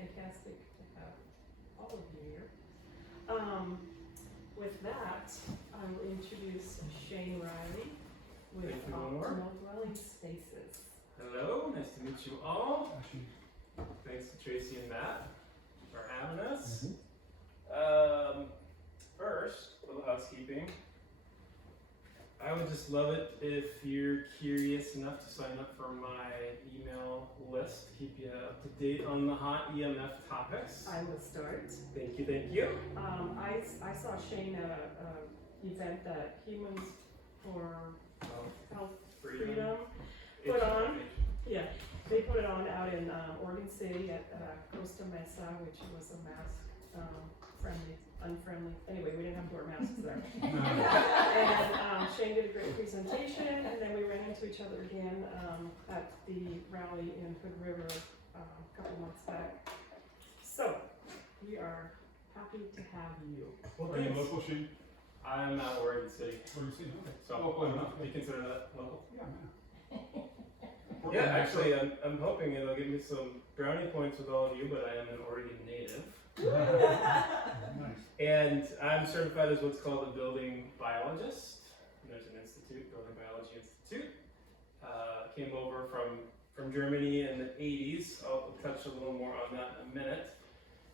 fantastic to have all of you here. With that, I will introduce Shane Riley with Optimal Dwelling Spaces. Hello, nice to meet you all. Thanks to Tracy and Matt for having us. First, a little housekeeping. I would just love it if you're curious enough to sign up for my email list to keep you up to date on the hot EMF topics. I will start. Thank you, thank you. I saw Shane at an event that Humans for Health Freedom put on. Yeah, they put it on out in Oregon City at Costa Mesa, which was a mask friendly, unfriendly. Anyway, we didn't have to wear masks there. And Shane did a great presentation, and then we ran into each other again at the rally in Hood River a couple months back. So we are happy to have you. Well, are you local, Shane? I'm at Oregon City. Oregon City, okay. So local enough. Do you consider that local? Yeah, man. Yeah, actually, I'm hoping it'll give me some brownie points with all of you, but I am an Oregon native. Nice. And I'm certified as what's called a building biologist. And there's an institute, Building Biology Institute. Came over from Germany in the 80s. I'll touch a little more on that in a minute.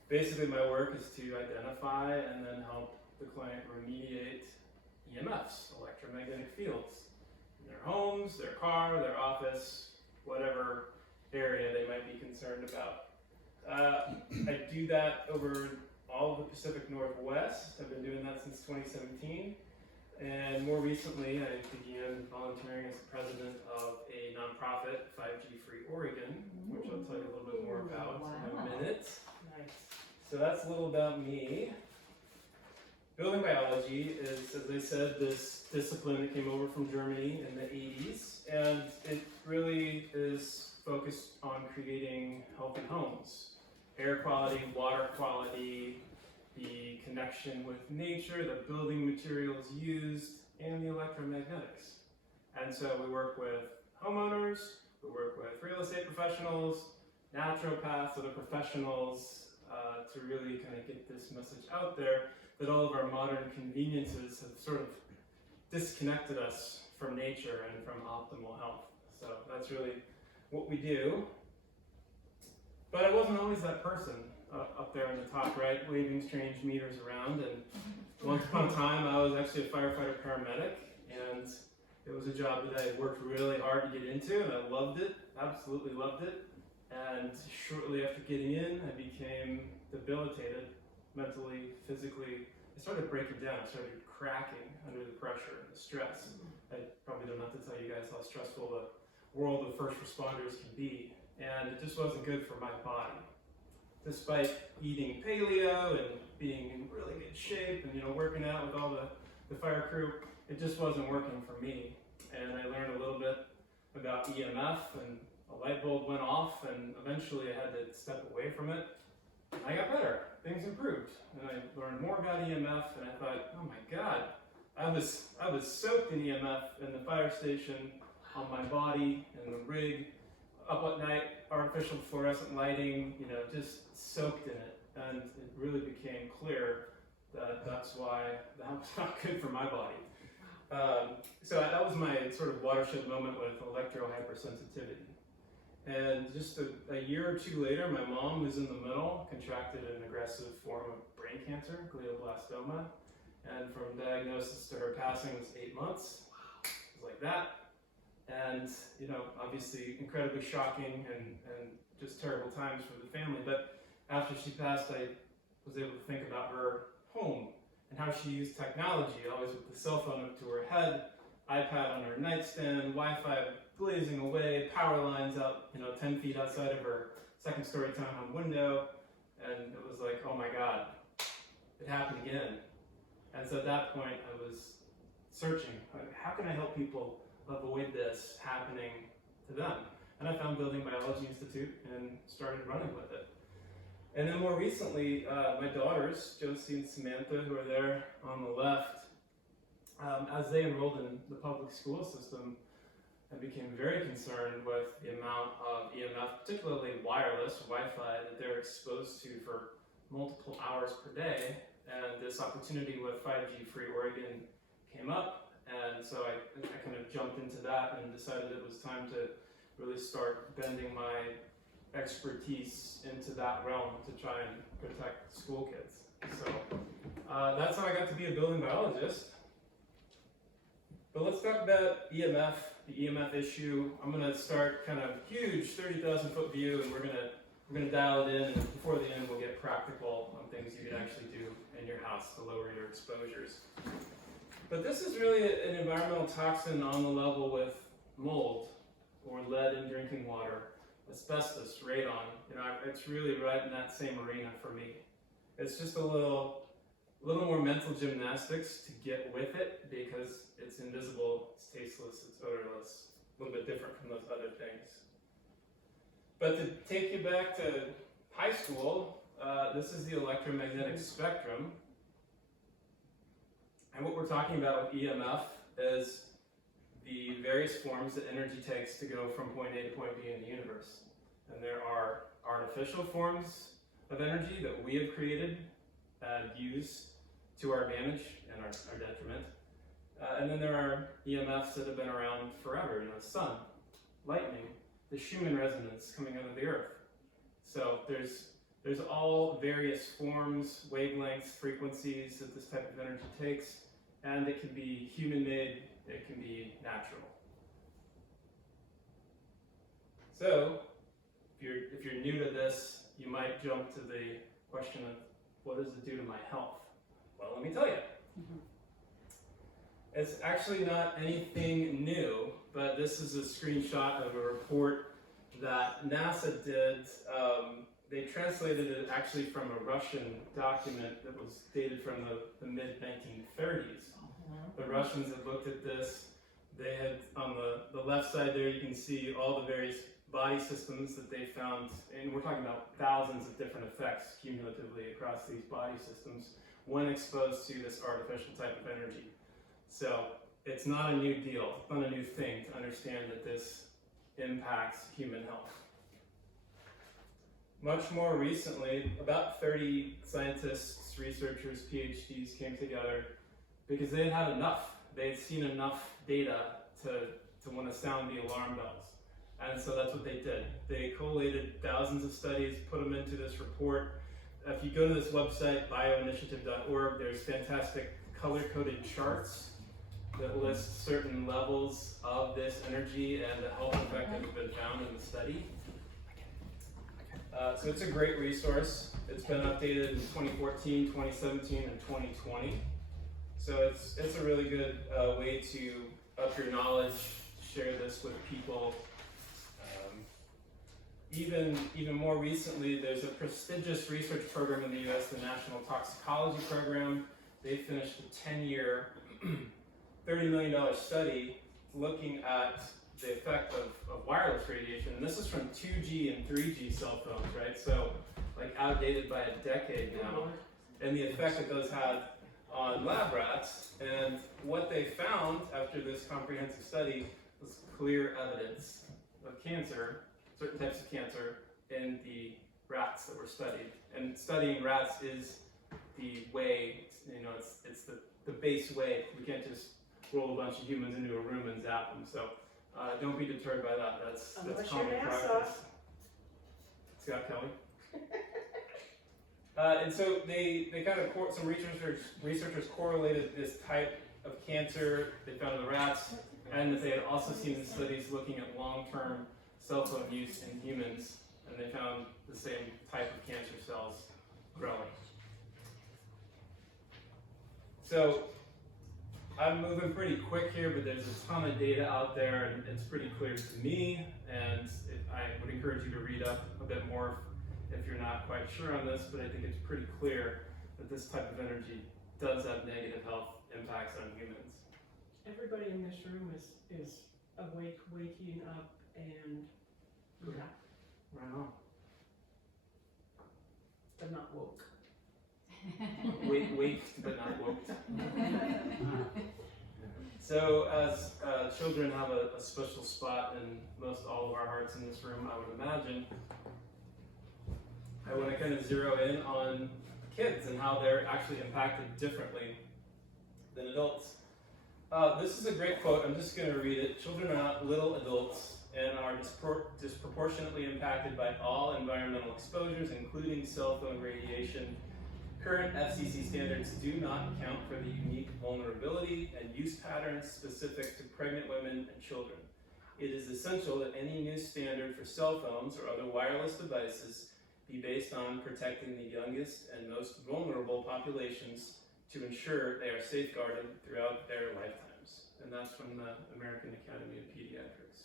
Basically, my work is to identify and then help the client remediate EMFs, electromagnetic fields, in their homes, their car, their office, whatever area they might be concerned about. I do that over all of the Pacific Northwest. I've been doing that since 2017. And more recently, I began volunteering as the president of a nonprofit, 5G Free Oregon, which I'll tell you a little bit more about in a minute. Nice. So that's a little about me. Building biology is, as I said, this discipline that came over from Germany in the 80s, and it really is focused on creating healthy homes. Air quality, water quality, the connection with nature, the building materials used, and the electromagnetics. And so we work with homeowners, we work with real estate professionals, naturopaths, other professionals, to really kind of get this message out there that all of our modern conveniences have sort of disconnected us from nature and from optimal health. So that's really what we do. But I wasn't always that person up there in the top right, waving strange meters around. And once upon a time, I was actually a firefighter paramedic, and it was a job that I had worked really hard to get into, and I loved it, absolutely loved it. And shortly after getting in, I became debilitated mentally, physically. I started breaking down, I started cracking under the pressure and the stress. I probably don't have to tell you guys how stressful the world of first responders can be. And it just wasn't good for my body. Despite eating paleo and being in really good shape and working out with all the fire crew, it just wasn't working for me. And I learned a little bit about EMF, and a light bulb went off, and eventually I had to step away from it. I got better, things improved, and I learned more about EMF, and I thought, oh my God, I was soaked in EMF in the fire station, on my body, in the rig, up at night, artificial fluorescent lighting, just soaked in it. And it really became clear that that's why that was not good for my body. So that was my sort of watershed moment with electro-hypersensitivity. And just a year or two later, my mom, who's in the middle, contracted an aggressive form of brain cancer, glioblastoma. And from diagnosis to her passing was 8 months. It was like that. And, obviously incredibly shocking and just terrible times for the family. But after she passed, I was able to think about her home and how she used technology, always with the cell phone up to her head, iPad on her nightstand, Wi-Fi blazing away, power lines out, 10 feet outside of her second-story townhome window. And it was like, oh my God, it happened again. And so at that point, I was searching, how can I help people avoid this happening to them? And I found Building Biology Institute and started running with it. And then more recently, my daughters, Josie and Samantha, who are there on the left, as they enrolled in the public school system, and became very concerned with the amount of EMF, particularly wireless Wi-Fi, that they're exposed to for multiple hours per day. And this opportunity with 5G Free Oregon came up, and so I kind of jumped into that and decided it was time to really start bending my expertise into that realm to try and protect school kids. So that's how I got to be a building biologist. But let's talk about EMF, the EMF issue. I'm going to start kind of huge 30,000 foot view, and we're going to dial it in, and before the end we'll get practical on things you can actually do in your house to lower your exposures. But this is really an environmental toxin on the level with mold or lead in drinking water, asbestos, radon. It's really right in that same arena for me. It's just a little more mental gymnastics to get with it because it's invisible, it's tasteless, it's odorless, a little bit different from those other things. But to take you back to high school, this is the electromagnetic spectrum. And what we're talking about with EMF is the various forms that energy takes to go from point A to point B in the universe. And there are artificial forms of energy that we have created and use to our advantage and our detriment. And then there are EMFs that have been around forever, sun, lightning, the Schumann resonance coming out of the earth. So there's all various forms, wavelengths, frequencies that this type of energy takes, and it can be human-made, it can be natural. So if you're new to this, you might jump to the question of what does it do to my health? Well, let me tell you. It's actually not anything new, but this is a screenshot of a report that NASA did. They translated it actually from a Russian document that was dated from the mid-1930s. The Russians had looked at this. They had, on the left side there, you can see all the various body systems that they found, and we're talking about thousands of different effects cumulatively across these body systems when exposed to this artificial type of energy. So it's not a new deal, it's not a new thing to understand that this impacts human health. Much more recently, about 30 scientists, researchers, PhDs came together because they had had enough. They had seen enough data to want to sound the alarm bells. And so that's what they did. They collated thousands of studies, put them into this report. If you go to this website, bioinitiative.org, there's fantastic color-coded charts that list certain levels of this energy and the health effect that has been found in the study. So it's a great resource. It's been updated in 2014, 2017, and 2020. So it's a really good way to up your knowledge, share this with people. Even more recently, there's a prestigious research program in the US, the National Toxicology Program. They finished a 10-year, $30 million study looking at the effect of wireless radiation. And this is from 2G and 3G cell phones, right? So like outdated by a decade now. And the effect that those had on lab rats. And what they found after this comprehensive study was clear evidence of cancer, certain types of cancer, in the rats that were studied. And studying rats is the way, it's the base way. We can't just roll a bunch of humans into a room and zap them. So don't be deterred by that. That's common practice. Scott Kelly. And so they kind of, some researchers correlated this type of cancer they found in the rats, and that they had also seen in studies looking at long-term cell phone use in humans, and they found the same type of cancer cells growing. So I'm moving pretty quick here, but there's a ton of data out there, and it's pretty clear to me, and I would encourage you to read up a bit more if you're not quite sure on this, but I think it's pretty clear that this type of energy does have negative health impacts on humans. Everybody in this room is awake, waking up, and Right on. but not woke. Waked but not woke. So as children have a special spot in most all of our hearts in this room, I would imagine, I want to kind of zero in on kids and how they're actually impacted differently than adults. This is a great quote. I'm just going to read it. Children are not little adults and are disproportionately impacted by all environmental exposures, including cell phone radiation. Current FCC standards do not account for the unique vulnerability and use patterns specific to pregnant women and children. It is essential that any new standard for cell phones or other wireless devices be based on protecting the youngest and most vulnerable populations to ensure they are safeguarded throughout their lifetimes. And that's from the American Academy of Pediatrics.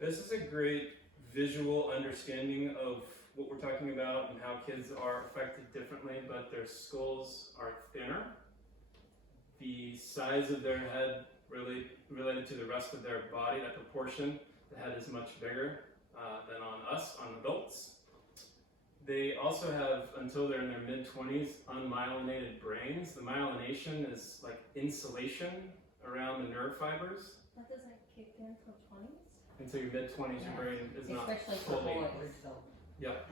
This is a great visual understanding of what we're talking about and how kids are affected differently, but their skulls are thinner. The size of their head really related to the rest of their body, that proportion, the head is much bigger than on us, on adults. They also have, until they're in their mid-20s, unmyelinated brains. The myelination is like insulation around the nerve fibers. That doesn't kick in till 20s? Until your mid-20s, your brain is not Especially for fully. boys. Yep.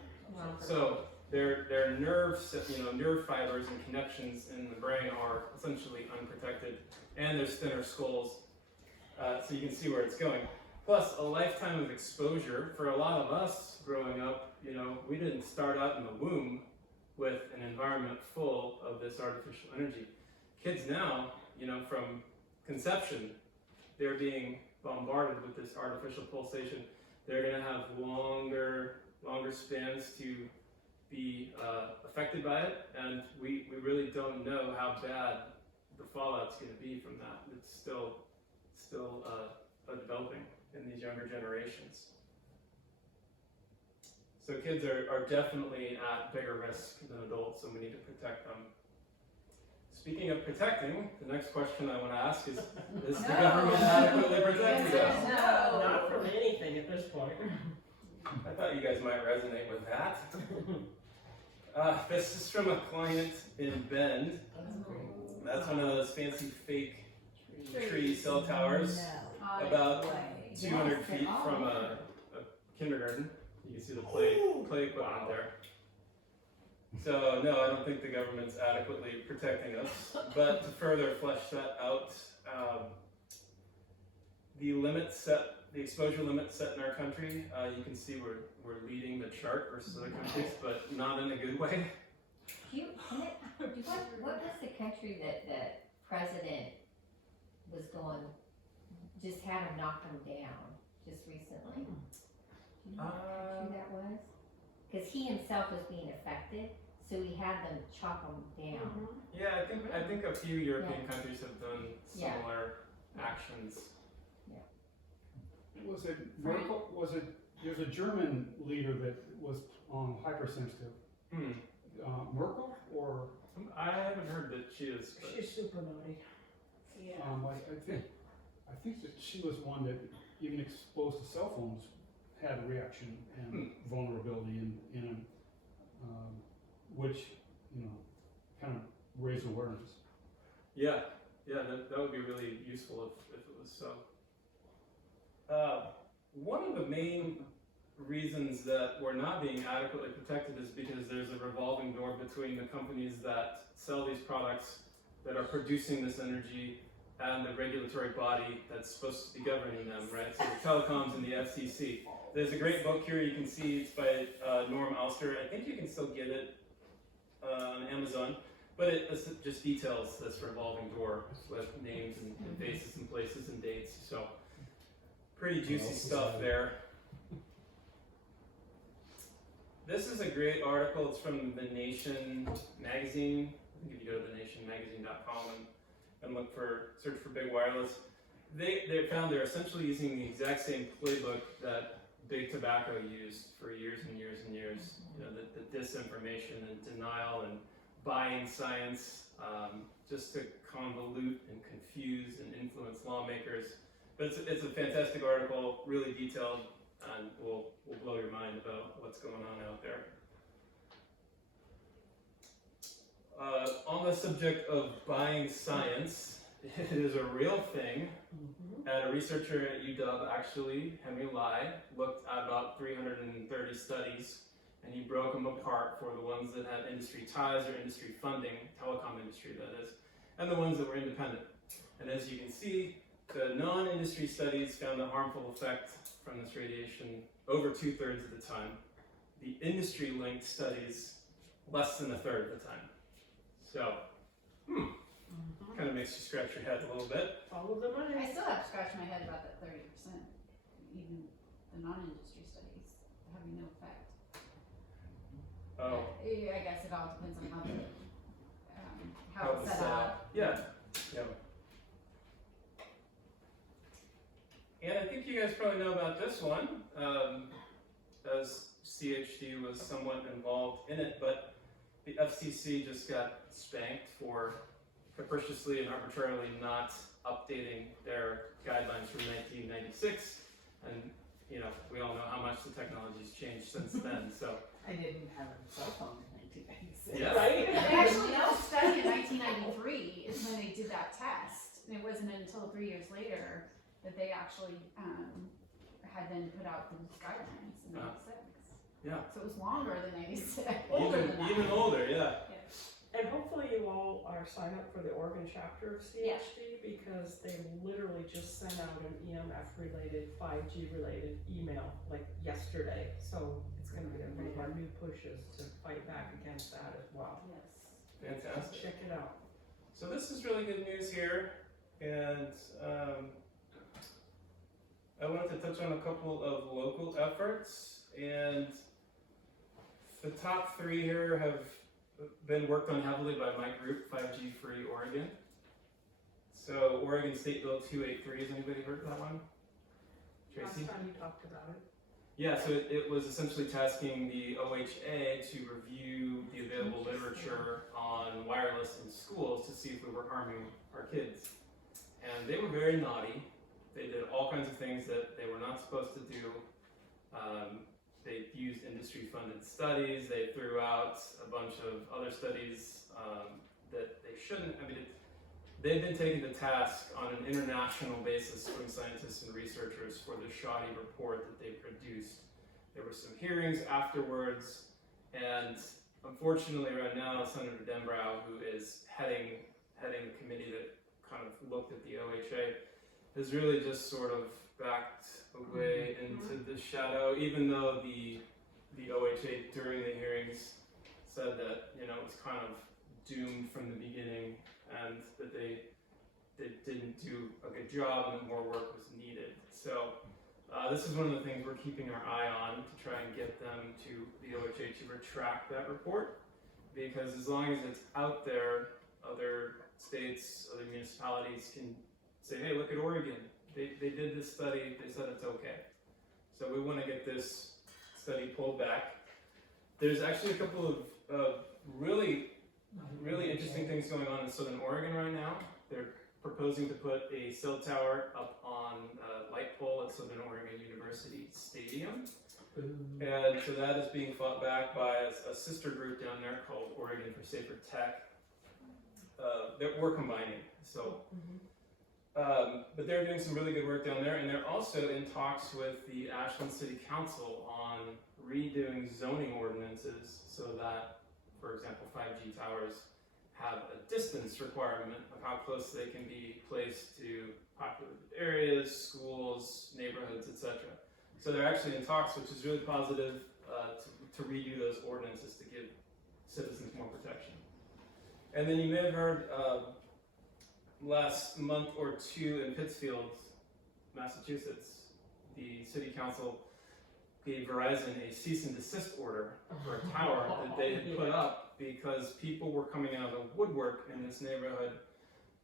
So their nerves, nerve fibers and connections in the brain are essentially unprotected, and there's thinner skulls, so you can see where it's going. Plus, a lifetime of exposure for a lot of us growing up. We didn't start out in the womb with an environment full of this artificial energy. Kids now, from conception, they're being bombarded with this artificial pulsation. They're going to have longer spans to be affected by it, and we really don't know how bad the fallout's going to be from that. It's still developing in these younger generations. So kids are definitely at bigger risk than adults, and we need to protect them. Speaking of protecting, the next question I want to ask is the government adequately protecting us? No. Not from anything at this point. I thought you guys might resonate with that. This is from a client in Bend. That's one of those fancy fake tree cell towers, about 200 feet from a kindergarten. You can see the play equipment there. So no, I don't think the government's adequately protecting us. But to further flesh that out, the exposure limit set in our country, you can see we're leading the chart versus other countries, but not in a good way. What was the country that the president was just had him knock them down just recently? Do you know what country that was? Because he himself was being affected, so he had them chop them down. Yeah, I think a few European countries have done similar actions. Was it Merkel? There's a German leader that was on hypersensitive. Merkel or? I haven't heard that she is. She's super naughty. Yeah. I think that she was one that even exposed to cell phones had a reaction and vulnerability in which kind of raised awareness. Yeah, that would be really useful if it was so. One of the main reasons that we're not being adequately protected is because there's a revolving door between the companies that sell these products, that are producing this energy, and the regulatory body that's supposed to be governing them, right? So the telecoms and the FCC. There's a great book here you can see. It's by Norm Alster. I think you can still get it on Amazon, but it just details this revolving door with names and faces and places and dates. So pretty juicy stuff there. This is a great article. It's from The Nation magazine. I think if you go to thenationmagazine.com and search for Big Wireless, they found they're essentially using the exact same playbook that Big Tobacco used for years and years and years. The disinformation and denial and buying science just to convolute and confuse and influence lawmakers. But it's a fantastic article, really detailed, and will blow your mind about what's going on out there. on the subject of buying science, it is a real thing. And a researcher at UW, actually, Henry Lai, looked at about 330 studies, and he broke them apart for the ones that had industry ties or industry funding, telecom industry that is, and the ones that were independent. And as you can see, the non-industry studies found a harmful effect from this radiation over 2/3 of the time. The industry-linked studies, less than 1/3 of the time. So, kind of makes you scratch your head a little bit. Follow the money. I still have to scratch my head about that 30%. Even the non-industry studies having no effect. Oh, I guess it all depends on how how it's it's set up. Yeah. And I think you guys probably know about this one, as CHD was somewhat involved in it, but the FCC just got spanked for capriciously and arbitrarily not updating their guidelines from 1996, and you know, we all know how much the technology's changed since then, so. I didn't have a cell phone in 1996. Yeah. Right? They actually did a study in 1993 is when they did that test, and it wasn't until 3 years later that they actually had then put out those guidelines in 96. Yeah. So it was longer than 96. Older than that. Even older, yeah. And hopefully you all are signed up for the Oregon chapter of CHD because they literally just sent out an EMF related, 5G related email like yesterday. So it's going to be one of our new pushes to fight back against that as well. Yes. Fantastic. Check it out. So this is really good news here, and I wanted to touch on a couple of local efforts, and the top 3 here have been worked on heavily by my group, 5G Free Oregon. So Oregon State Bill 283, has anybody heard of that one? Tracy? Last time you talked about it. Yeah, so it was essentially tasking the OHA to review the available literature on wireless in schools to see if we were harming our kids. And they were very naughty. They did all kinds of things that they were not supposed to do. They used industry-funded studies. They threw out a bunch of other studies that they shouldn't. I mean, they've been taken to task on an international basis from scientists and researchers for the shoddy report that they produced. There were some hearings afterwards, and unfortunately right now, Senator Denbrow, who is heading the committee that kind of looked at the OHA, has really just sort of backed away into the shadow, even though the OHA during the hearings said that, you know, it was kind of doomed from the beginning and that they didn't do a good job and that more work was needed. So this is one of the things we're keeping our eye on to try and get them to, the OHA, to retract that report, because as long as it's out there, other states, other municipalities can say, hey, look at Oregon. They did this study, they said it's okay. So we want to get this study pulled back. There's actually a couple of really interesting things going on in Southern Oregon right now. They're proposing to put a cell tower up on a light pole at Southern Oregon University Stadium. And so that is being fought back by a sister group down there called Oregon for Safer Tech. That we're combining. So. But they're doing some really good work down there, and they're also in talks with the Ashland City Council on redoing zoning ordinances so that, for example, 5G towers have a distance requirement of how close they can be placed to populated areas, schools, neighborhoods, etc. So they're actually in talks, which is really positive, to redo those ordinances to give citizens more protection. And then you may have heard last month or two in Pittsfield, Massachusetts, the city council gave Verizon a cease and desist order for a tower that they had put up because people were coming out of the woodwork in this neighborhood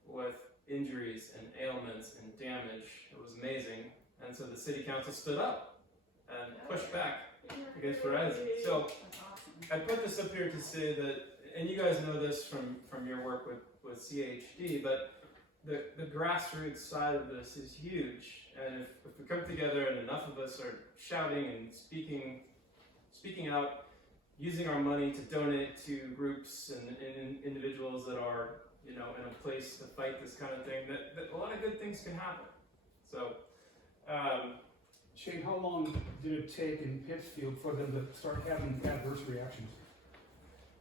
with injuries and ailments and damage. It was amazing. And so the city council stood up and pushed back against Verizon. So That's awesome. I put this up here to say that, and you guys know this from your work with CHD, but the grassroots side of this is huge. And if we come together and enough of us are shouting and speaking out, using our money to donate to groups and individuals that are, you know, in a place to fight this kind of thing, that a lot of good things can happen. So, Shane, how long did it take in Pittsfield for them to start having adverse reactions?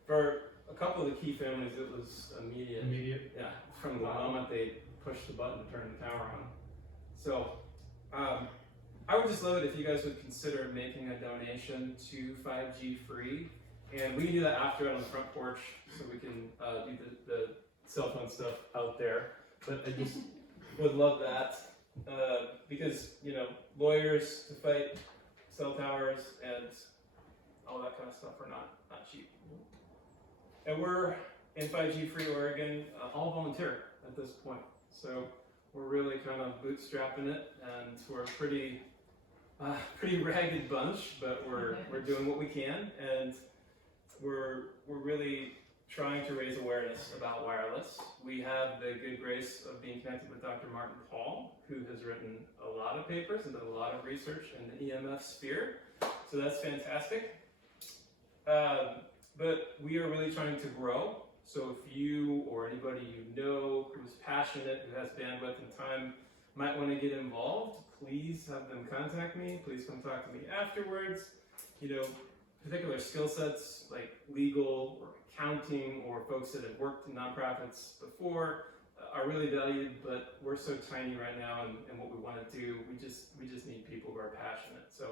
for a couple of the key families, it was immediate. Immediate? Yeah, from the moment they pushed the button to turn the tower on. So, I would just love it if you guys would consider making a donation to 5G Free. And we can do that after on the front porch, so we can do the cell phone stuff out there. But I just would love that, because, you know, lawyers to fight cell towers and all that kind of stuff are not cheap. And we're in 5G Free Oregon, all volunteer at this point. So we're really kind of bootstrapping it, and we're a pretty ragged bunch, but we're doing what we can, and we're really trying to raise awareness about wireless. We have the good grace of being connected with Dr. Martin Paul, who has written a lot of papers and done a lot of research in the EMF sphere. So that's fantastic. But we are really trying to grow. So if you or anybody you know who's passionate, who has bandwidth and time, might want to get involved, please have them contact me. Please come talk to me afterwards. You know, particular skill sets like legal or accounting or folks that have worked in nonprofits before are really valued, but we're so tiny right now in what we want to do. We just need people who are passionate. So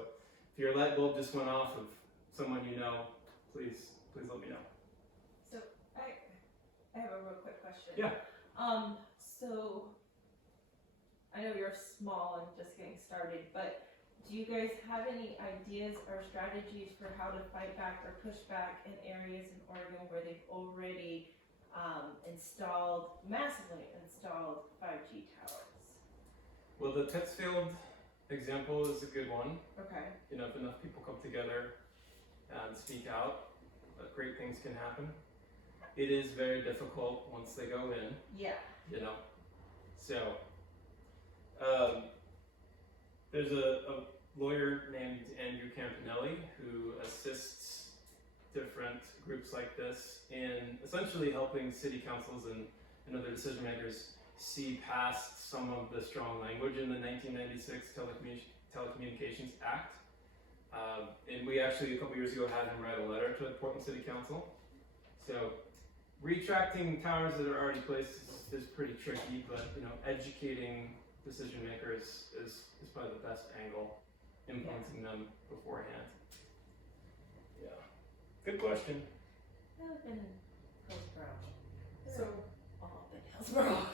if your light bulb just went off of someone you know, please let me know. So I have a real quick question. Yeah. So I know you're small and just getting started, but do you guys have any ideas or strategies for how to fight back or push back in areas in Oregon where they've already massively installed 5G towers? Well, the Pittsfield example is a good one. Okay. You know, if enough people come together and speak out, great things can happen. It is very difficult once they go in. Yeah. You know, so there's a lawyer named Andrew Campanelli who assists different groups like this in essentially helping city councils and other decision makers see past some of the strong language in the 1996 Telecommunications Act. And we actually, a couple years ago, had him write a letter to the Portland City Council. So retracting towers that are already placed is pretty tricky, but, you know, educating decision makers is probably the best angle, influencing them beforehand. Yeah. Good question. I've been in Hillsborough. So, All up in Hillsborough.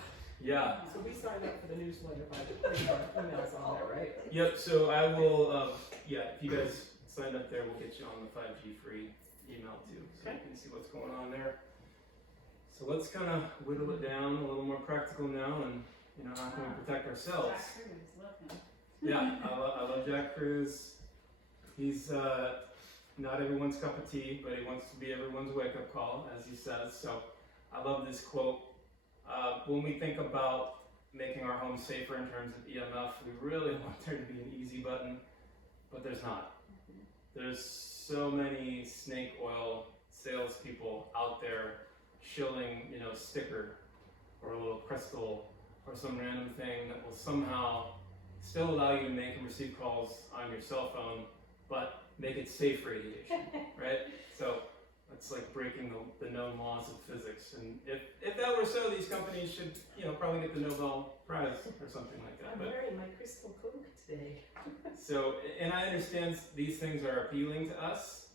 Yeah. so we signed up for the newsletter by putting our emails on there, right? Yep, so I will, if you guys sign up there, we'll get you on the 5G Free email too, so you can see what's going on there. So let's kind of whittle it down a little more practical now, and, you know, how can we protect ourselves? Jack Cruz, love him. Yeah, I love Jack Cruz. He's not everyone's cup of tea, but he wants to be everyone's wake-up call, as he says. So I love this quote. When we think about making our homes safer in terms of EMF, we really want there to be an easy button, but there's not. There's so many snake oil salespeople out there shilling, you know, sticker or a little crystal or some random thing that will somehow still allow you to make and receive calls on your cell phone, but make it safe radiation, right? So it's like breaking the known laws of physics. And if that were so, these companies should, you know, probably get the Nobel Prize or something like that. I'm But wearing my crystal coke today. so, and I understand these things are appealing to us.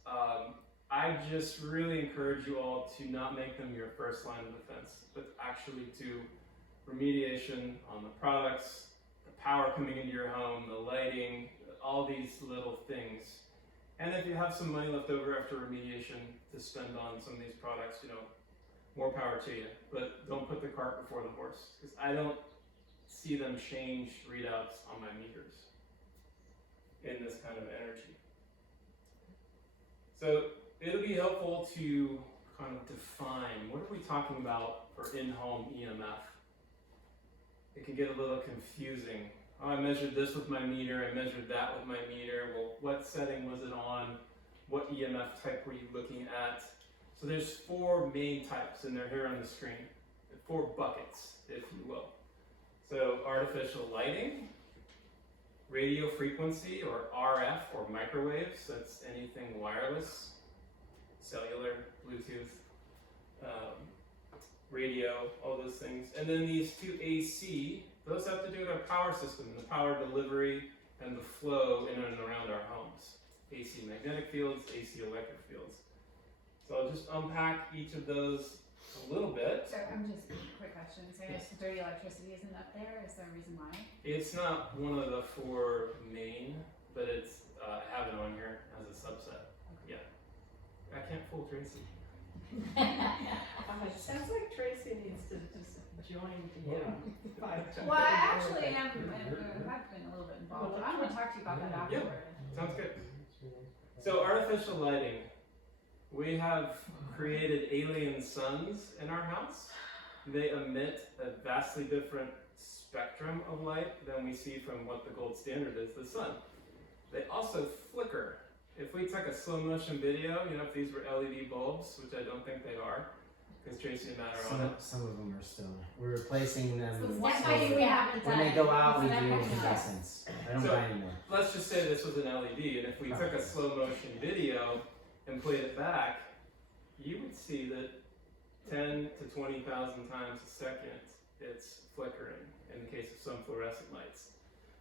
I just really encourage you all to not make them your first line of defense, but actually do remediation on the products, the power coming into your home, the lighting, all these little things. And if you have some money left over after remediation to spend on some of these products, you know, more power to you. But don't put the cart before the horse, because I don't see them change readouts on my meters in this kind of energy. So it'll be helpful to kind of define, what are we talking about for in-home EMF? It can get a little confusing. Oh, I measured this with my meter, I measured that with my meter. Well, what setting was it on? what EMF type were you looking at? So there's 4 main types, and they're here on the screen. 4 buckets, if you will. So artificial lighting, radio frequency, or RF, or microwaves, that's anything wireless, cellular, Bluetooth, radio, all those things. And then these 2 AC, those have to do with our power system, and the power delivery and the flow in and around our homes. AC magnetic fields, AC electric fields. So I'll just unpack each of those a little bit. So I'm just, quick question, so I guess dirty electricity isn't up there, is there a reason why? It's not one of the 4 main, but it's, I have it on here as a subset. Yeah. I can't fool Tracy. Sounds like Tracy needs to just join the, Well, I actually am, have been a little bit involved, but I'm gonna talk to you about that afterward. Sounds good. So artificial lighting. We have created alien suns in our house. They emit a vastly different spectrum of light than we see from what the gold standard is, the sun. They also flicker. If we took a slow motion video, you know, if these were LED bulbs, which I don't think they are, because Tracy and Matt are on it. Some of them are still. We're replacing them. So with- that's why we haven't done. when they go out, we So that do kind of incandescents. I don't So- buy anymore. Let's just say this was an LED, and if we took a slow motion video and played it back, you would see that 10 to 20,000 times a second it's flickering in the case of some fluorescent lights.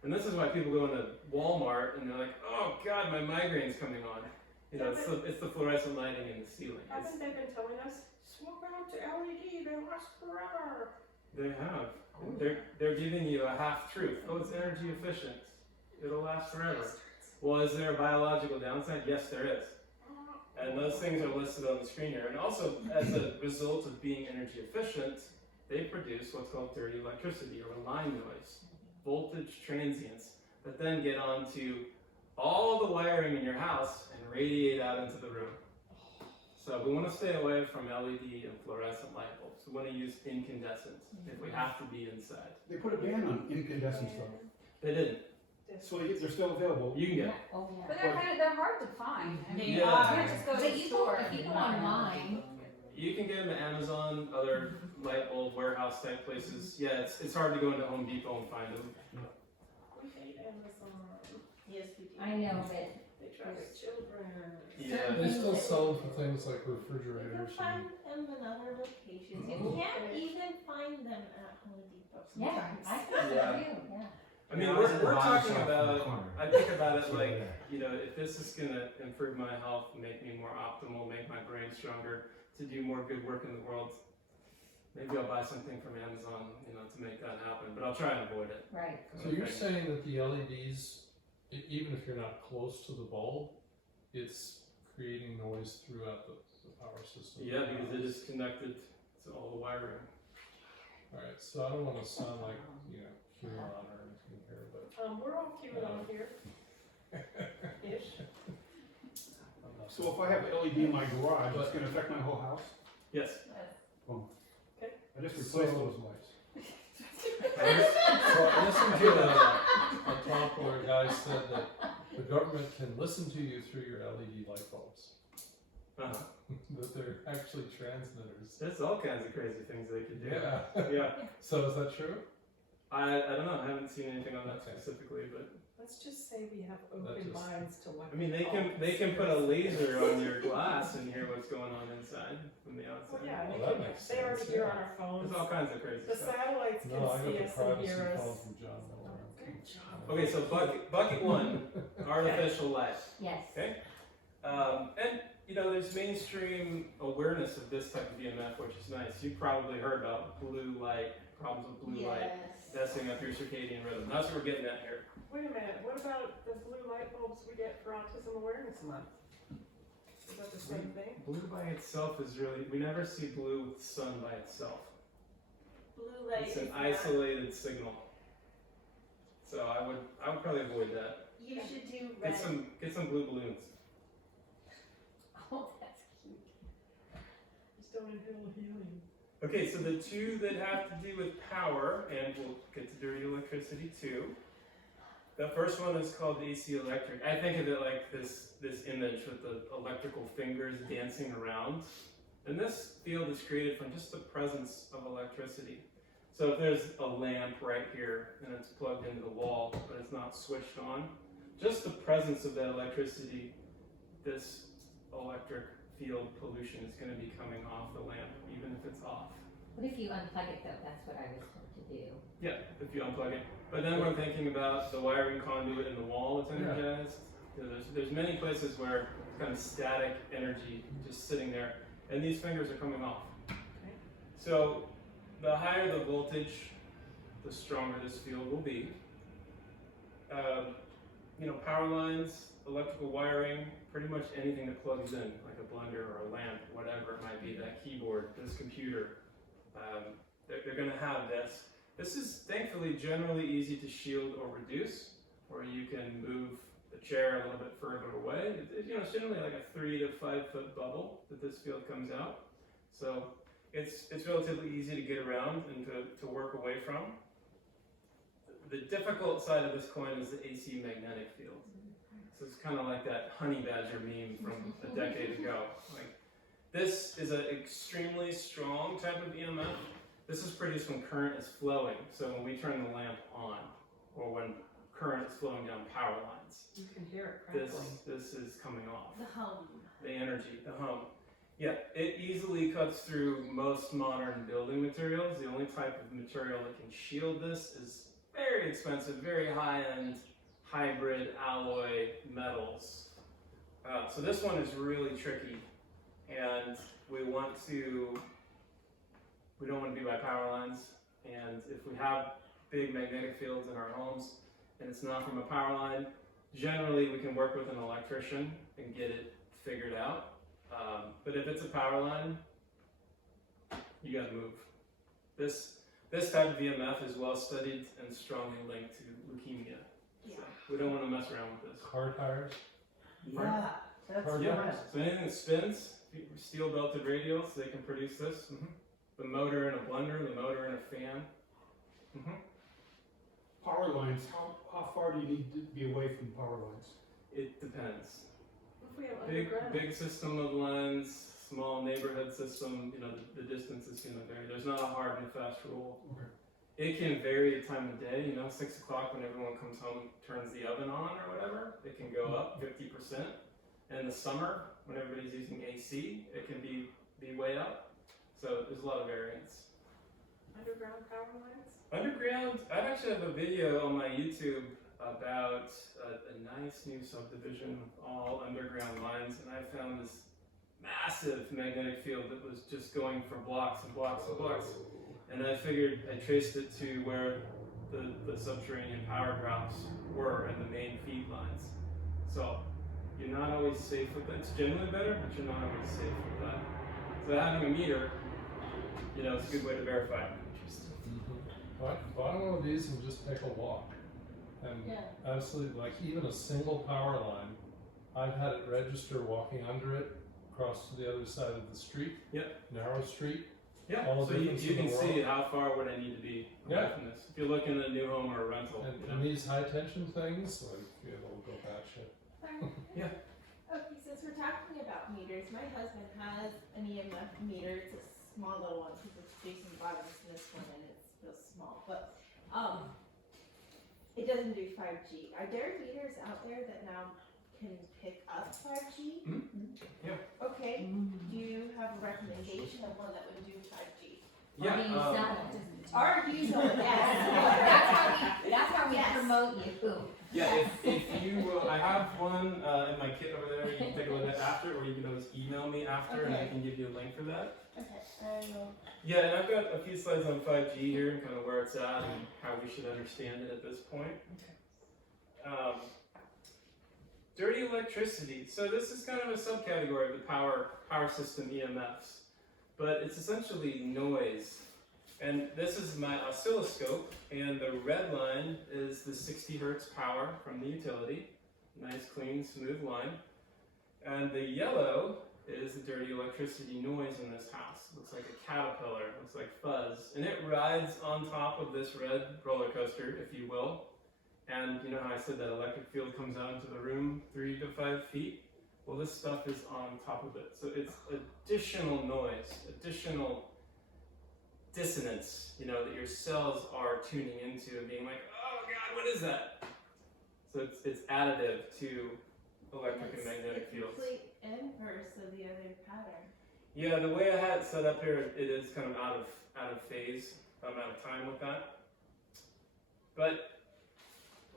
And this is why people go into Walmart and they're like, oh God, my migraine's coming on. You know, it's the fluorescent lighting in the ceiling. haven't they been telling us, swap out to LED, they last forever? They have. They're giving you a half truth. Oh, it's energy efficient. It'll last forever. Well, is there a biological downside? Yes, there is. And those things are listed on the screen here. And also, as a result of being energy efficient, they produce what's called dirty electricity, or line noise, voltage transients, that then get onto all the wiring in your house and radiate out into the room. So we want to stay away from LED and fluorescent light bulbs. We want to use incandescent if we have to be inside. They put a ban on incandescent stuff, They didn't. so they're still available. You can get them. Oh, yeah. But they're hard to find. I mean, They Yeah. are. you can't just go to But the you store. go, if you go online, You can get them at Amazon, other light bulb warehouse type places. Yeah, it's hard to go into Home Depot and find them. We hate Amazon. Yes, we do. I know, but They traffic children. Yeah. They still sell them for things like You can refrigerators find and them in other locations. You can't even find them at Home Depot yeah, sometimes. I think so Yeah. too, yeah. I mean, Yeah, I was we're at the bottom talking shelf in the about, corner. I think about it It's over like, there. you know, if this is gonna improve my health, make me more optimal, make my brain stronger, to do more good work in the world, maybe I'll buy something from Amazon, you know, to make that happen, but I'll try and avoid it. Right. so you're saying that the LEDs, even if you're not close to the bulb, it's creating noise throughout the power system? Yeah, because it is connected to all the wiring. Alright, so I don't wanna sound like, you know, QAnon or anything here, but We're all QAnon here. Ish. So if I have LED in my garage, it's gonna affect my whole house? Yes. I just replaced those lights. So I listened to a talk where a guy said that the government can listen to you through your LED light bulbs. Uh-huh. That they're actually transmitters. There's all kinds of crazy things they could do. Yeah. Yeah. So is that true? I don't know, I haven't seen anything on that Okay. specifically, but Let's just say we have open That just- minds to what. I mean, they can put a laser on your glass and hear what's going on inside from the outside. Well, yeah, Well, they that can, makes they already sense, hear yeah. on our phones. There's all kinds of crazy The stuff. satellites No, I can see got the us and privacy hear phone us. from John Miller. Good job. Okay, so bucket one, artificial light. Yes. Okay. And you know, there's mainstream awareness of this type of EMF, which is nice. You've probably heard about blue light, problems with blue light, messing up your circadian rhythm. That's what we're getting at here. Wait a minute, what about the blue light bulbs we get for Autism Awareness Month? Is that the same thing? Blue by itself is really, we never see blue with sun by itself. Blue light It's is an not. isolated signal. So I would probably avoid that. You should do red. Get some blue balloons. Oh, that's cute. Just don't inhale helium. Okay, so the two that have to do with power, and we'll get to dirty electricity too. The first one is called AC electric. I think of it like this image with the electrical fingers dancing around. And this field is created from just the presence of electricity. So if there's a lamp right here and it's plugged into the wall, but it's not switched on, just the presence of that electricity, this electric field pollution is going to be coming off the lamp, even if it's off. What if you unplug it though? That's what I was told to do. Yeah, if you unplug it. But then we're thinking about the wiring conduit in the wall that's energized. You know, there's many places where it's kind of static energy just sitting there, and these fingers are coming off. Okay. So the higher the voltage, the stronger this field will be. You know, power lines, electrical wiring, pretty much anything that plugs in, like a blender or a lamp, whatever it might be, that keyboard, this computer, they're going to have this. This is thankfully generally easy to shield or reduce, or you can move the chair a little bit further away. You know, it's generally like a 3 to 5 foot bubble that this field comes out. So it's relatively easy to get around and to work away from. The difficult side of this coin is the AC magnetic field. So it's kind of like that honey badger meme from a decade ago. Like, this is an extremely strong type of EMF. This is produced when current is flowing. So when we turn the lamp on, or when current is flowing down power lines, You can hear it crackling. this is coming off. The hum. The energy, the hum. Yeah, it easily cuts through most modern building materials. The only type of material that can shield this is very expensive, very high-end, hybrid alloy metals. So this one is really tricky, and we don't want to be by power lines, and if we have big magnetic fields in our homes and it's not from a power line, generally we can work with an electrician and get it figured out. But if it's a power line, you gotta move. This type of EMF is well studied and strongly linked to leukemia. Yeah. So we don't want to mess around with this. Car tires. Yeah, that's Hard Yeah, right. so anything that spins, steel belted radials, they can produce this. The motor in a blender, the motor in a fan. Power lines, how far do you need to be away from power lines? It depends. If we have Big underground. system of lines, small neighborhood system, you know, the distance is going to vary. There's not a hard and fast rule. Okay. It can vary at time of day, you know, 6 o'clock when everyone comes home, turns the oven on or whatever, it can go up 50%. And in the summer, when everybody's using AC, it can be way up. So there's a lot of variance. Underground power lines? Underground, I actually have a video on my YouTube about a nice new subdivision with all underground lines, and I found this massive magnetic field that was just going for blocks and blocks and blocks. And I figured, I traced it to where the subterranean power drops were and the main feed lines. So you're not always safe with that. It's generally better, but you're not always safe with that. So having a meter, you know, it's a good way to verify. Buy one of these and just take a walk. And absolutely, like even a single power line, I've had it register walking under it, across to the other side of the street. Yep. Narrow street. Yeah, All the so you difference can in the see world. how far would I need to be away from this. If you're looking at a new home or a rental, And, you know. and these high tension things, like it'll go batshit. Yeah. Okay, since we're talking about meters, my husband has an EMF meter. It's a small little one because it's Jason Bottom's this one and it's real small. But it doesn't do 5G. Are there meters out there that now can pick up 5G? Yeah. Okay. Do you have a recommendation of one that would do 5G? Or do you sell them? Or use them? That's how we Yes. promote you. Yeah, if you will, I have one in my kit over there. You can take a look at after, or you can always email me after, and I Okay. can give you a link for that. Okay, I will. Yeah, and I've got a few slides on 5G here and kind of where it's at and how we should understand it at this point. Dirty electricity. So this is kind of a subcategory of the power system EMFs, but it's essentially noise. And this is my oscilloscope, and the red line is the 60 hertz power from the utility. Nice, clean, smooth line. And the yellow is the dirty electricity noise in this house. Looks like a caterpillar, looks like fuzz. And it rides on top of this red roller coaster, if you will. And you know how I said that electric field comes out into the room 3 to 5 feet? Well, this stuff is on top of it. So it's additional noise, additional dissonance, you know, that your cells are tuning into and being like, oh God, what is that? So it's additive to electric and magnetic fields. It's the complete inverse of the other pattern. Yeah, the way I had it set up here, it is kind of out of phase. I'm out of time with that. But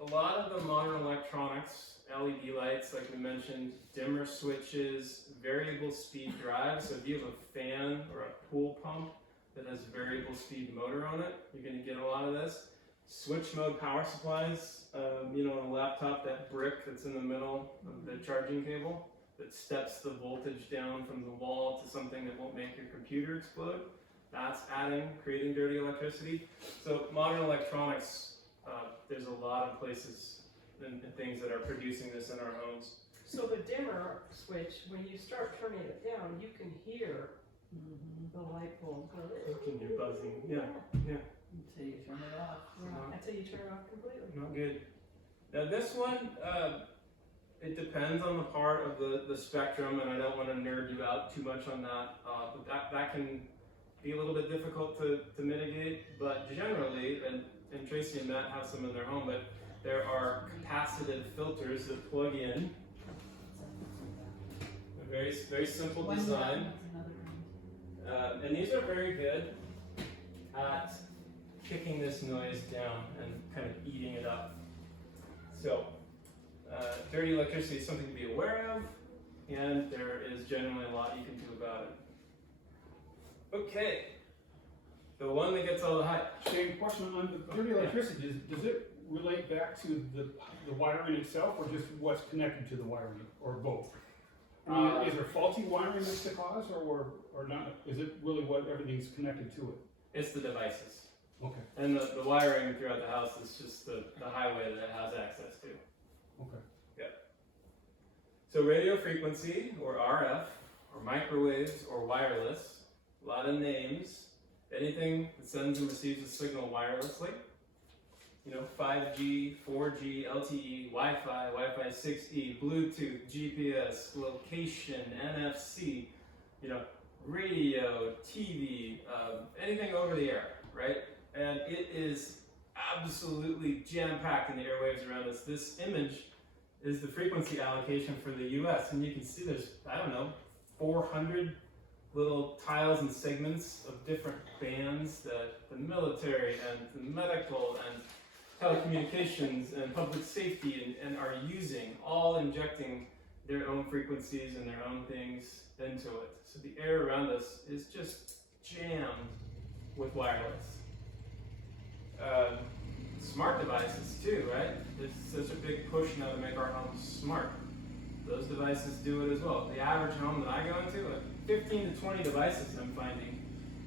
a lot of the modern electronics, LED lights, like we mentioned, dimmer switches, variable speed drives. So if you have a fan or a pool pump that has variable speed motor on it, you're going to get a lot of this. Switch mode power supplies, you know, on a laptop, that brick that's in the middle of the charging cable that steps the voltage down from the wall to something that won't make your computer explode. That's creating dirty electricity. So modern electronics, there's a lot of places and things that are producing this in our homes. So the dimmer switch, when you start turning it down, you can hear the light bulb go. Can you buzzing? Yeah. Until you turn it off. Yeah, until you turn it off completely. Not good. Now this one, it depends on the part of the spectrum, and I don't want to nerd you out too much on that. But that can be a little bit difficult to mitigate. But generally, and Tracy and Matt have some in their home, but there are capacitive filters that plug in. A very, very simple design. And these are very good at kicking this noise down and kind of eating it up. So, dirty electricity is something to be aware of, and there is generally a lot you can do about it. Okay, the one that gets all the hype. Shane, question on the dirty electricity, does it relate back to the wiring itself, or just what's connected to the wiring, or both? I mean, is there faulty wiring that's the cause, or not? Is it really what everything's connected to it? It's the devices. Okay. And the wiring throughout the house is just the highway that it has access to. Okay. Yeah. So radio frequency, or RF, or microwaves, or wireless, a lot of names. Anything that sends and receives a signal wirelessly. You know, 5G, 4G, LTE, Wi-Fi, Wi-Fi 6E, Bluetooth, GPS, location, NFC, you know, radio, TV, anything over the air, right? And it is absolutely jam-packed in the airwaves around us. This image is the frequency allocation for the US, and you can see there's, I don't know, 400 little tiles and segments of different bands that the military and the medical and telecommunications and public safety and are using, all injecting their own frequencies and their own things into it. So the air around us is just jammed with wireless. Smart devices too, right? There's such a big push now to make our homes smart. Those devices do it as well. The average home that I go into, like 15 to 20 devices I'm finding,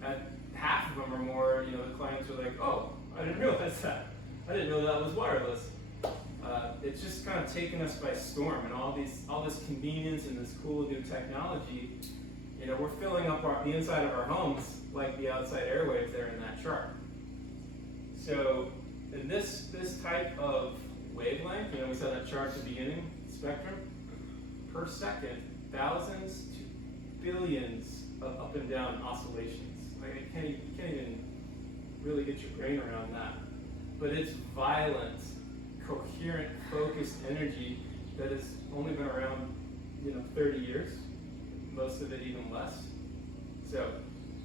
and half of them are more, you know, the clients are like, oh, I didn't realize that. I didn't know that was wireless. It's just kind of taken us by storm, and all this convenience and this cool new technology. You know, we're filling up the inside of our homes like the outside airwaves there in that chart. So, in this type of wavelength, you know, we saw that chart at the beginning, spectrum, per second, thousands to billions of up and down oscillations. Like you can't even really get your brain around that. But it's violent, coherent, focused energy that has only been around, you know, 30 years, most of it even less. So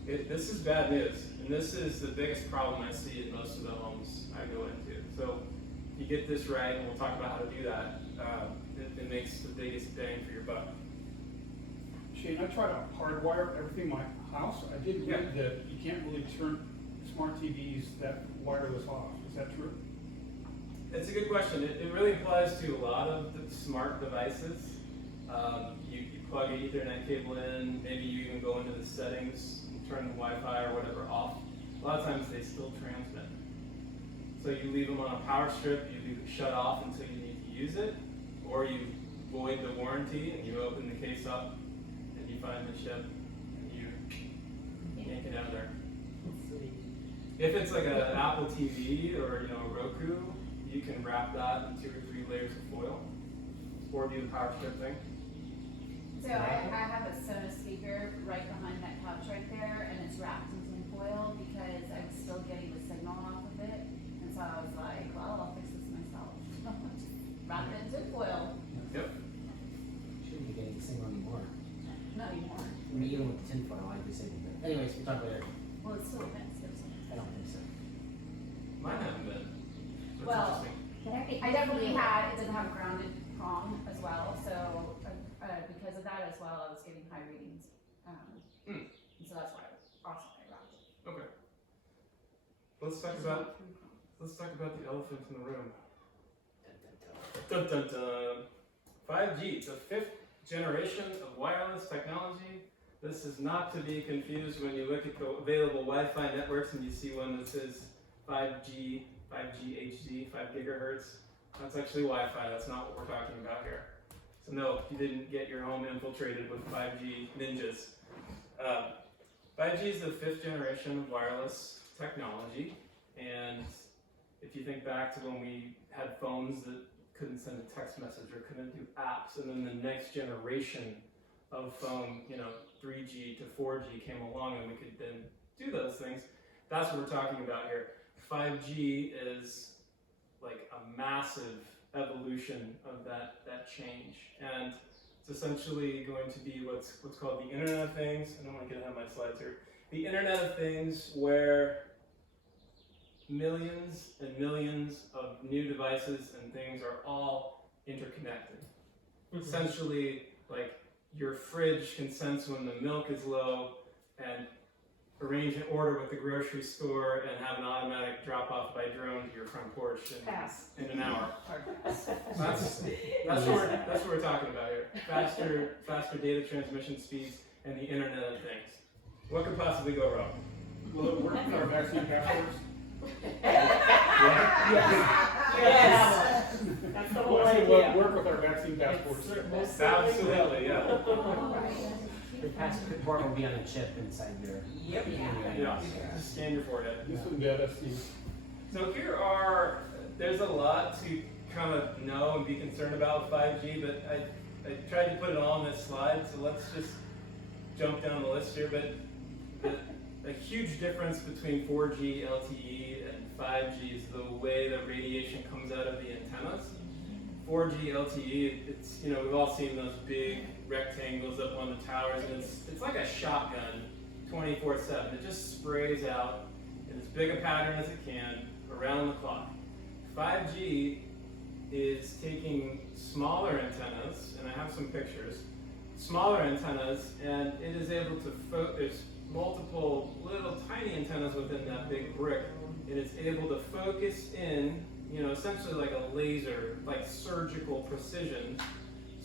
this is bad news, and this is the biggest problem I see in most of the homes I go into. So if you get this right, and we'll talk about how to do that, it makes the biggest bang for your buck. Shane, I tried to hardwire everything in my house. I did read that you can't really turn smart TVs that wireless off. Is that true? It's a good question. It really applies to a lot of the smart devices. You plug an Ethernet cable in, maybe you even go into the settings and turn the Wi-Fi or whatever off. A lot of times they still transmit. So you leave them on a power strip, you leave it shut off until you need to use it, or you void the warranty and you open the case up and you find the chip and you yank it out of there. If it's like an Apple TV or, you know, a Roku, you can wrap that in 2 or 3 layers of foil, or do the power strip thing. So I have a Sonos speaker right behind that couch right there, and it's wrapped in tin foil because I'm still getting the signal off of it. And so I was like, well, I'll fix this myself. Wrap it in tin foil. Yep. Shouldn't be getting the signal anymore. Not anymore. I mean, even with the tinfoil, I'd be saving it. Anyways, we'll talk later. Well, it's still offensive. I don't think so. Mine haven't been. That's Well, interesting. I definitely had, it doesn't have a grounded prong as well, so because of that as well, I was getting high readings. And so that's why I wrapped it. Okay. Let's talk about the elephant in the room. Dun, dun, dun. 5G, the 5th generation of wireless technology. This is not to be confused when you look at the available Wi-Fi networks and you see one that says 5G HD, 5 gigahertz. That's actually Wi-Fi. That's not what we're talking about here. So no, you didn't get your home infiltrated with 5G ninjas. 5G is the 5th generation of wireless technology, and if you think back to when we had phones that couldn't send a text message or couldn't do apps, and then the next generation of phone, 3G to 4G came along and we could then do those things, that's what we're talking about here. 5G is like a massive evolution of that change, and it's essentially going to be what's called the Internet of Things. I don't want to get ahead of my slides here. The Internet of Things, where millions and millions of new devices and things are all interconnected. Essentially, like your fridge can sense when the milk is low and arrange an order with the grocery store and have an automatic drop-off by drone to your front porch in an hour. That's what we're talking about here. Faster data transmission speeds and the Internet of Things. What could possibly go wrong? Will it work with our vaccine passports? Yes. That's the whole Will it idea. work with our vaccine passports? Absolutely, yeah. Your passport will be on a chip inside your. Yep. Yeah. Just scan your forehead. This one did, I see. So there's a lot to kind of know and be concerned about with 5G, but I tried to put it all on this slide, so let's just jump down the list here. But a huge difference between 4G LTE and 5G is the way the radiation comes out of the antennas. 4G LTE, it's, we've all seen those big rectangles up on the towers, and it's like a shotgun 24/7. It just sprays out in as big a pattern as it can around the clock. 5G is taking smaller antennas, and I have some pictures, smaller antennas, and it is able to there's multiple little tiny antennas within that big brick, and it's able to focus in, essentially like a laser, like surgical precision,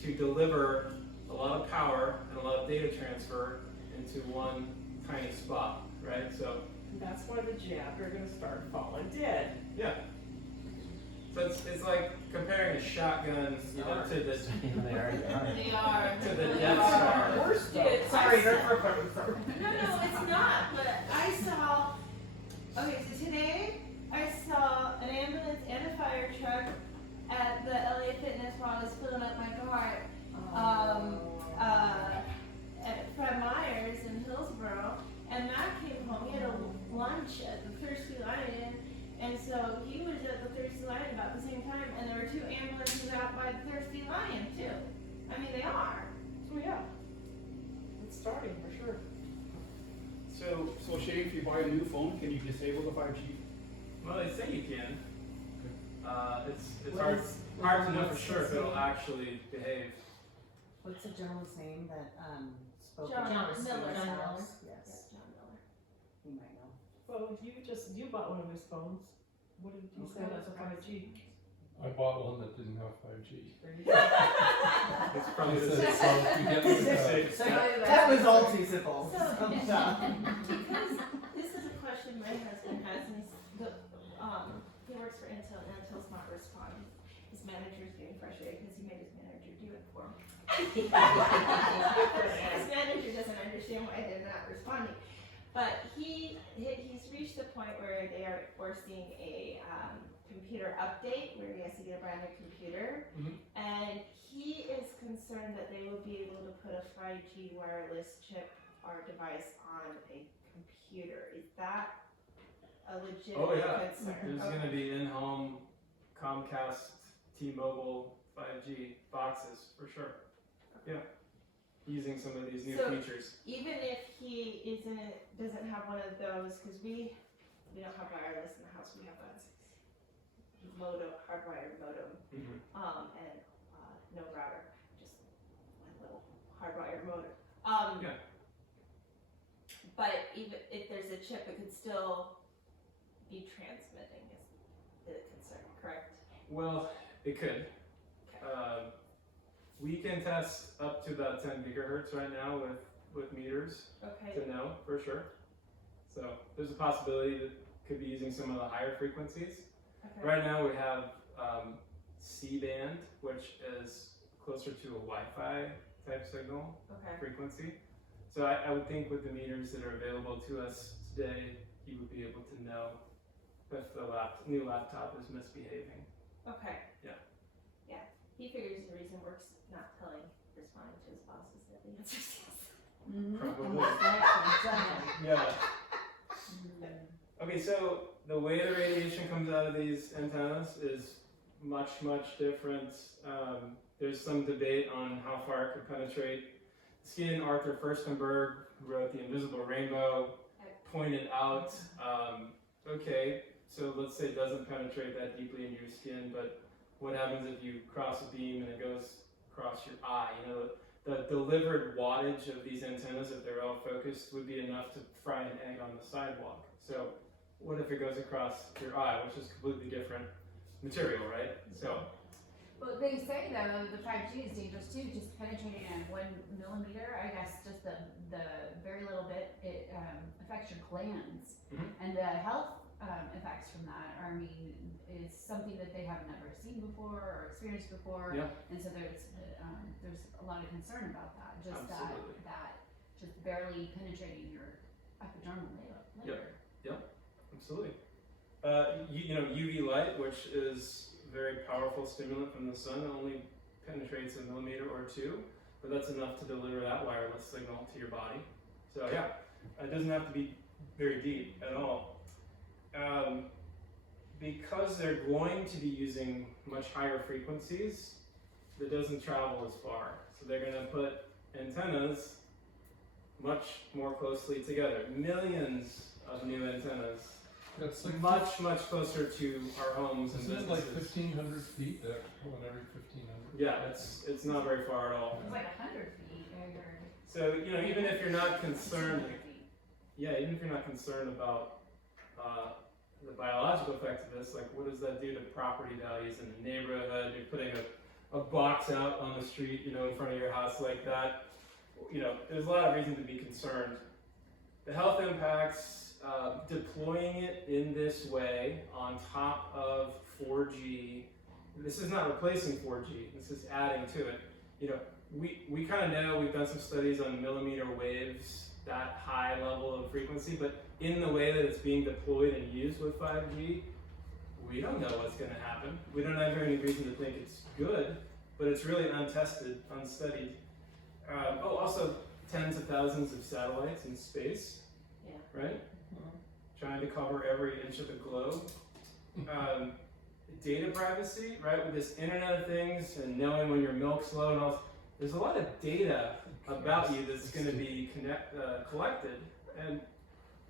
to deliver a lot of power and a lot of data transfer into one tiny spot, right? So That's why the jab are going to start falling dead. yeah. So it's like comparing a shotgun, to the They already are. They are. to the They Death are. Star. Worst Dude, day. sorry, Sorry. No, it's not, but I saw, okay, so today I saw an ambulance and a fire truck at the LA Fitness while I was filling up my car, at Fred Meyer's in Hillsborough, and Matt came home, he had a lunch at the Thirsty Lion, and so he was at the Thirsty Lion about the same time, and there were 2 ambulances out by the Thirsty Lion too. I mean, they are. Oh, yeah. It's starting for sure. So Shane, if you buy a new phone, can you disable the 5G? Well, they say you can. It's What hard is- hard to know for what's sure if his it'll name? actually behave. What's the gentleman's name that spoke John at Miller. Steve's John house? Yeah, Yes, John Miller. you might know. Well, you bought one of his phones. What did you say that's a 5G? I bought one that didn't have 5G. It's probably They the said, same. so if you get this, So that was all too simple. So, because this is a question my husband has, and he works for Intel, and Intel's not responding. His manager's getting frustrated because he made his manager do it for him. His manager doesn't understand why they're not responding. But he's reached the point where they are forcing a computer update where he has to get a brand new computer, and he is concerned that they will be able to put a 5G wireless chip or device on a computer. Is that a legitimate concern? There's going to be in-home Comcast, T-Mobile, 5G boxes for sure. Yeah, using some of these new features. Even if he doesn't have one of those, because we don't have wireless in the house, we have a modem, hardwired modem, and no router, just one little hardwired modem. But even if there's a chip, it could still be transmitting, is the concern, correct? Well, it could. We can test up to about 10 gigahertz right now with meters to know for sure. So there's a possibility that could be using some of the higher frequencies. Right now we have C-band, which is closer to a Wi-Fi type signal frequency. So I would think with the meters that are available to us today, he would be able to know if the new laptop is misbehaving. Yeah. He figures the reason work's not responding to his boss is that the answer is yes. Probably. Yeah. Okay, so the way the radiation comes out of these antennas is much, much different. There's some debate on how far it could penetrate skin. Arthur Furstenberg, who wrote The Invisible Rainbow, pointed out, okay, so let's say it doesn't penetrate that deeply in your skin, but what happens if you cross a beam and it goes across your eye? You know, the delivered wattage of these antennas, if they're all focused, would be enough to fry an egg on the sidewalk. So what if it goes across your eye, which is completely different material, right? So. Well, they say though the 5G is dangerous too, just penetrating at 1 millimeter. I guess just the very little bit it affects your glands, and the health effects from that are, is something that they have never seen before or experienced before. And so there's a lot of concern about that. Just that just barely penetrating your epidermal layer. Absolutely. You know, UV light, which is a very powerful stimulant from the sun, only penetrates a millimeter or two, but that's enough to deliver that wireless signal to your body. So yeah, it doesn't have to be very deep at all. Because they're going to be using much higher frequencies, that doesn't travel as far. So they're going to put antennas much more closely together. Millions of new antennas. That's like much closer to our homes and businesses. Isn't it like 1,500 feet? One every 1,500. Yeah, it's not very far at all. It's like 100 feet. So you know, even if you're not concerned, even if you're not concerned about the biological effects of this, like what does that do to property values in the neighborhood? You're putting a box out on the street, you know, in front of your house like that. You know, there's a lot of reason to be concerned. The health impacts, deploying it in this way on top of 4G. This is not replacing 4G. This is adding to it. You know, we kind of know, we've done some studies on millimeter waves, that high level of frequency, but in the way that it's being deployed and used with 5G, we don't know what's going to happen. We don't have any reason to think it's good, but it's really untested, unstudied. Also, tens of thousands of satellites in space, right? Trying to cover every inch of the globe. Data privacy, right? With this Internet of Things and knowing when your milk's low and all, there's a lot of data about you that's going to be collected, and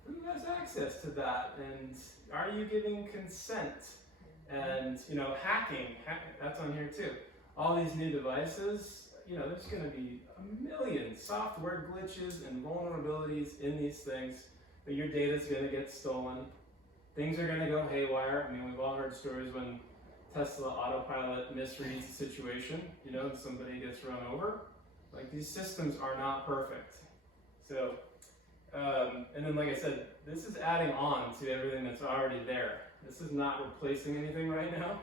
who has access to that? And are you giving consent? And you know, hacking, that's on here too. All these new devices, you know, there's going to be a million software glitches and vulnerabilities in these things, but your data's going to get stolen. Things are going to go haywire. I mean, we've all heard stories when Tesla autopilot misreads the situation, you know, and somebody gets run over. Like, these systems are not perfect. So, and then like I said, this is adding on to everything that's already there. This is not replacing anything right now.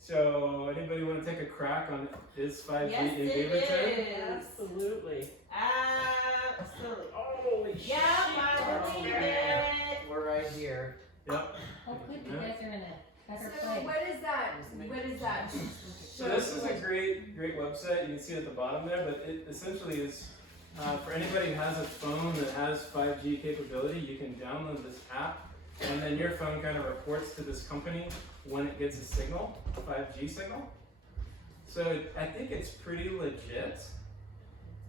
So, anybody want to take a crack on is 5G inhibited? Absolutely. Absolutely. Holy shit. I believe it. We're right here. Yep. Oh, good, you guys are in a that? What is that? So this is a great website. You can see it at the bottom there, but it essentially is for anybody who has a phone that has 5G capability. You can download this app, and then your phone kind of reports to this company when it gets a signal, a 5G signal. So I think it's pretty legit,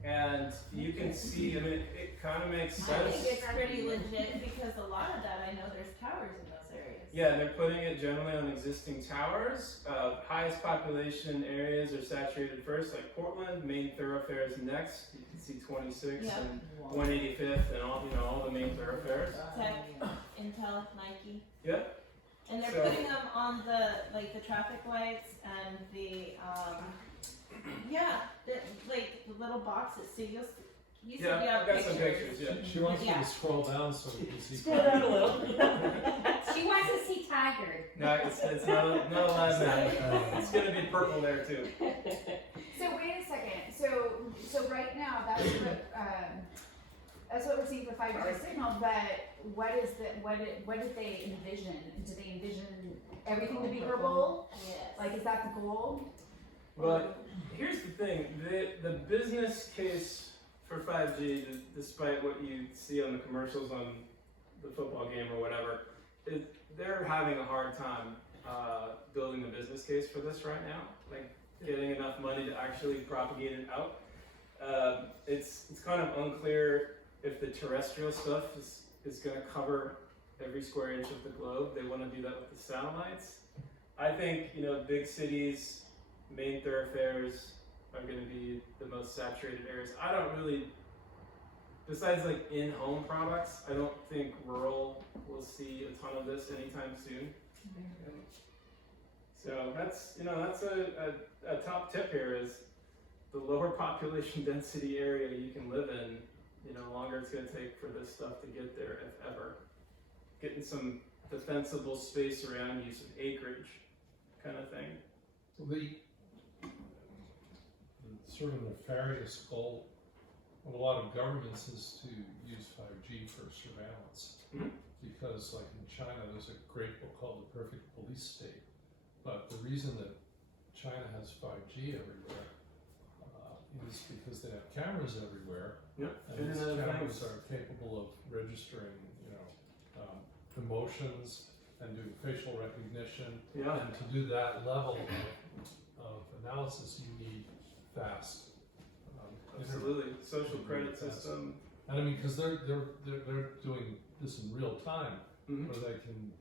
and you can see. I mean, it kind of makes I sense. think it's pretty legit because a lot of that I know there's towers in those areas. Yeah, they're putting it generally on existing towers. Highest population areas are saturated first, like Portland. Main thoroughfares next. You can see 26 Yeah. and 185th, and all the main thoroughfares. Tech, Intel, Nike. Yep. And they're So- putting them on the traffic lights and the the little boxes. So you said you Yeah, have I've got some pictures. Yeah. She wants me Yeah. to scroll down so we can see. Scroll down a little. She wants to see Tiger. No, it's not allowed now. It's gonna be purple there too. So wait a second. So right now that's what we're seeing for 5G signal. But what did they envision? Do they envision everything to be purple? Yes. Like, is that the goal? But here's the thing: the business case for 5G, despite what you see on the commercials on the football game or whatever, they're having a hard time building the business case for this right now. Like getting enough money to actually propagate it out. It's kind of unclear if the terrestrial stuff is going to cover every square inch of the globe. They want to do that with the satellites. I think big cities, main thoroughfares are going to be the most saturated areas. I don't really, besides like in-home products, I don't think rural will see a ton of this anytime soon. So that's a top tip here is the lower population density area you can live in, the longer it's going to take for this stuff to get there, if ever. Getting some defensible space around you, some acreage kind of thing. The sort of nefarious goal of a lot of governments is to use 5G for surveillance. Mhm. Because like in China, there's a great book called The Perfect Police State. But the reason that China has 5G everywhere is because they have cameras everywhere. Yep. And these Internet of cameras Things. are capable of registering, emotions and doing facial recognition. Yeah. And to do that level of analysis, you need fast. Internet. Absolutely. Social credit system. And I mean, because they're doing this in real time, Mhm. where they can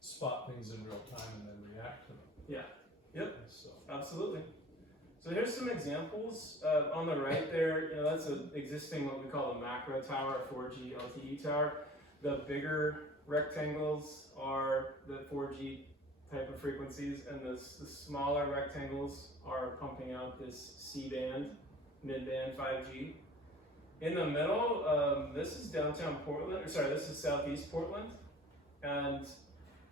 spot things in real time and then react to them. Yeah. Yep. So Absolutely. So here's some examples. On the right there, that's an existing what we call a macro tower, a 4G LTE tower. The bigger rectangles are the 4G type of frequencies, and the smaller rectangles are pumping out this C-band, mid-band 5G. In the middle, this is downtown Portland, this is southeast Portland, and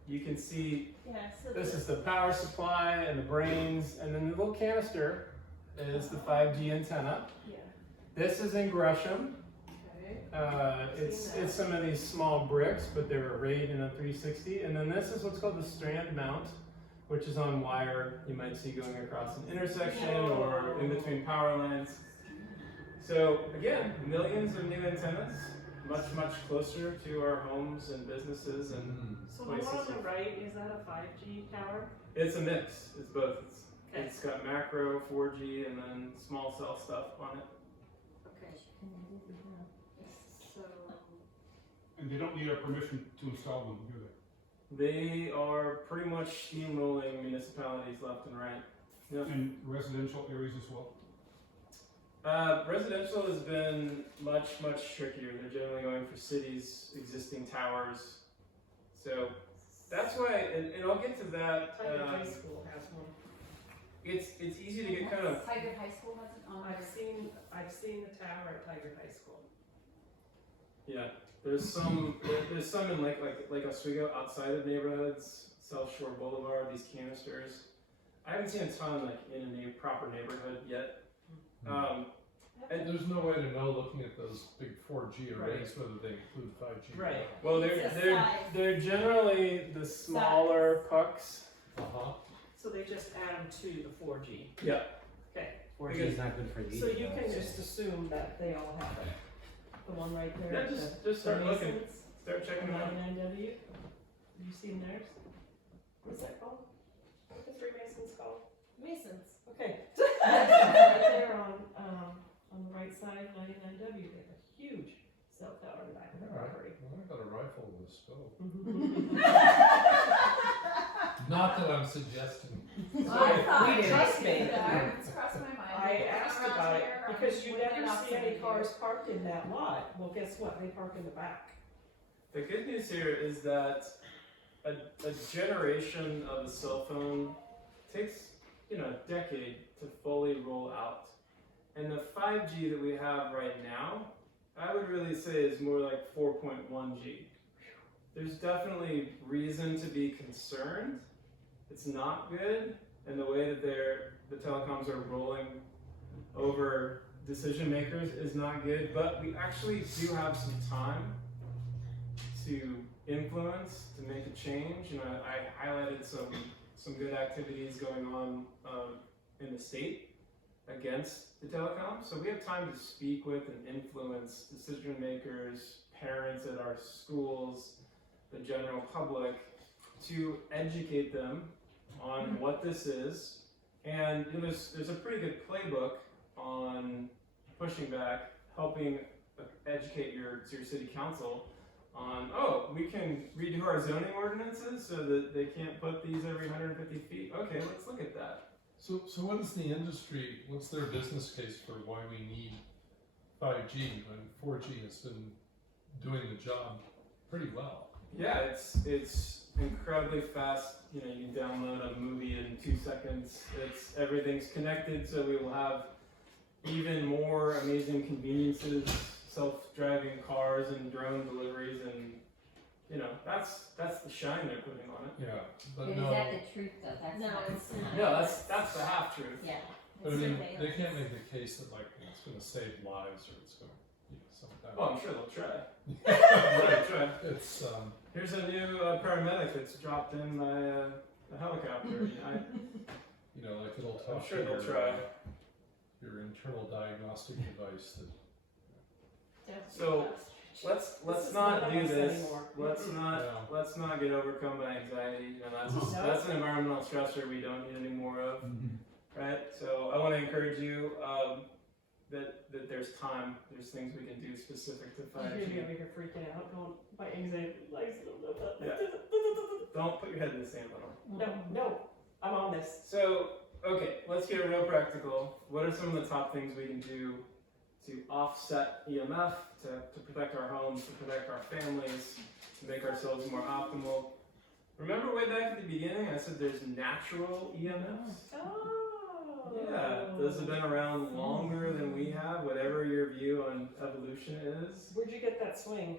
you can see Yeah, so this is the power supply and the brains, and then the little canister is the 5G antenna. Yeah. This is in Gresham. Okay. It's some of these small bricks, but they're arrayed in a 360. And then this is what's called the strand mount, which is on wire you might see going across an intersection or in between power lines. So again, millions of new antennas, much closer to our homes and businesses and So the one on the right, is that a 5G tower? it's a mix. It's both. Okay. It's got macro, 4G, and then small cell stuff on it. Okay. So, And they don't need our permission to install them, do they? They are pretty much steamrolling municipalities left and right. Yep. In residential areas as well? Residential has been much trickier. They're generally going for cities' existing towers. So that's why, and I'll get to that. Tiger High School has one. It's easy to get kind of. Tiger High School has it on I've seen the tower at Tiger High School. Yeah, there's some in like Oswego outside of neighborhoods, South Shore Boulevard. These canisters. I haven't seen a ton like in a proper neighborhood yet. and there's no way to know looking at those big 4G arrays whether they include 5G. Right. Well, It's a they're size. they're generally the smaller pucks. Uh-huh. So they just add them to the 4G. Yeah. Okay. 4G is not good for these. So you though, can so- just assume that they all have it. The one right there. Yeah, just start looking. Masons, Start checking them out. 99W. Have you seen theirs? What's that called? What are the Freemasons called? Masons. Okay. Right there on the right side, 99W, they have a huge cell tower in the back of their property. Well, I got a rifle with a scope. I Not that I'm suggesting. I thought we trust me. It's crossed my mind. asked Around about it here, because you would they never not see any send cars parked in that lot. Well, guess what? They park in the back. The good news here is that a generation of a cell phone takes, a decade to fully roll out. And the 5G that we have right now, I would really say is more like 4.1G. There's definitely reason to be concerned. It's not good, and the way that the telecoms are rolling over decision makers is not good, but we actually do have some time to influence, to make a change. I highlighted some good activities going on in the state against the telecoms. So we have time to speak with and influence decision makers, parents at our schools, the general public, to educate them on what this is. And there's a pretty good playbook on pushing back, helping educate your city council on, we can redo our zoning ordinances so that they can't put these every 150 feet. Okay, let's look at that. So what is the industry, what's their business case for why we need 5G when 4G has been doing the job pretty well? Yeah, it's incredibly fast. You can download a movie in 2 seconds. Everything's connected, so we will have even more amazing conveniences, self-driving cars and drone deliveries, and that's the shine they're putting on it. Yeah, but But is no, that the truth though? That's No, not. it's not. No, that's the half truth. Yeah. but I It's mean, surveillance. they can't make the case that like it's gonna save lives or it's gonna, something like that. Well, I'm sure they'll try. Right. Try. It's, Here's a new paramedic that's dropped in by a helicopter. like it'll I'm talk sure to they'll your, try. your internal diagnostic device that So let's is not none do of us this. anymore. Let's not get overcome by anxiety. That's an environmental stressor we don't need any more of, right? So I want to encourage you that there's time. There's things we can do specific to You're gonna be 5G. over here freaking out, going, my anxiety, Yeah. Don't put your head in the sand, little. No, I'm on this. So okay, let's get real practical. What are some of the top things we can do to offset EMF, to protect our homes, to protect our families, to make ourselves more optimal? Remember way back at the beginning, I said there's natural EMFs? Oh. Yeah, those have been around longer than we have, whatever your view on evolution is. Where'd you get that swing?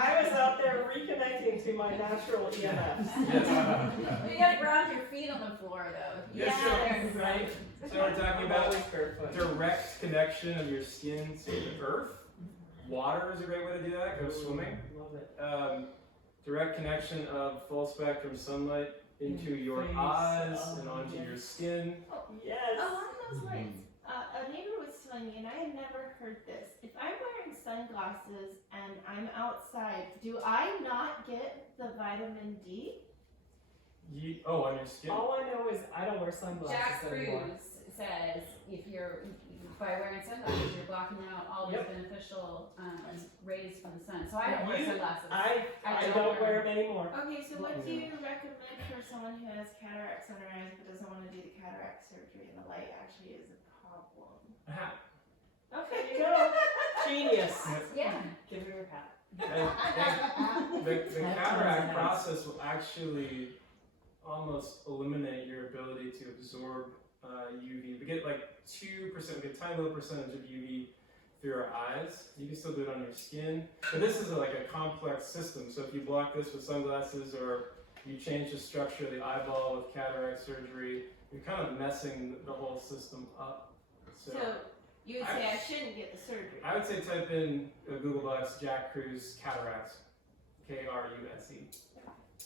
I was out there reconnecting to my natural EMFs. Yes. You gotta ground your feet on the floor though. Yes, Right? So we're talking about Always barefoot. direct connection of your skin to the earth. Water is a great way to do that, go swimming. Love it. Direct connection of full spectrum sunlight into your Face. eyes and Oh, onto yes. your skin. Yes. Along those lines, a neighbor was telling me, and I had never heard this. If I'm wearing sunglasses and I'm outside, do I not get the vitamin D? On your skin? All I know is I don't wear sunglasses Jack anymore. Cruz says if you're by wearing sunglasses, you're blocking out all these beneficial rays from the sun. So I don't wear sunglasses. I don't wear them anymore. Okay, so what do you recommend for someone who has cataracts on their eyes but doesn't want to do the cataract surgery and the light actually is a problem? Hat. There you go. Genius. Yeah. Give her your hat. The cataract process will actually almost eliminate your ability to absorb UV. We get like 2%, we get a tiny little percentage of UV through our eyes. You can still do it on your skin. But this is like a complex system. So if you block this with sunglasses or you change the structure of the eyeball with cataract surgery, you're kind of messing the whole system up. So you would say I shouldn't get the surgery. I would say type in Google Box Jack Cruz cataracts, Kruse.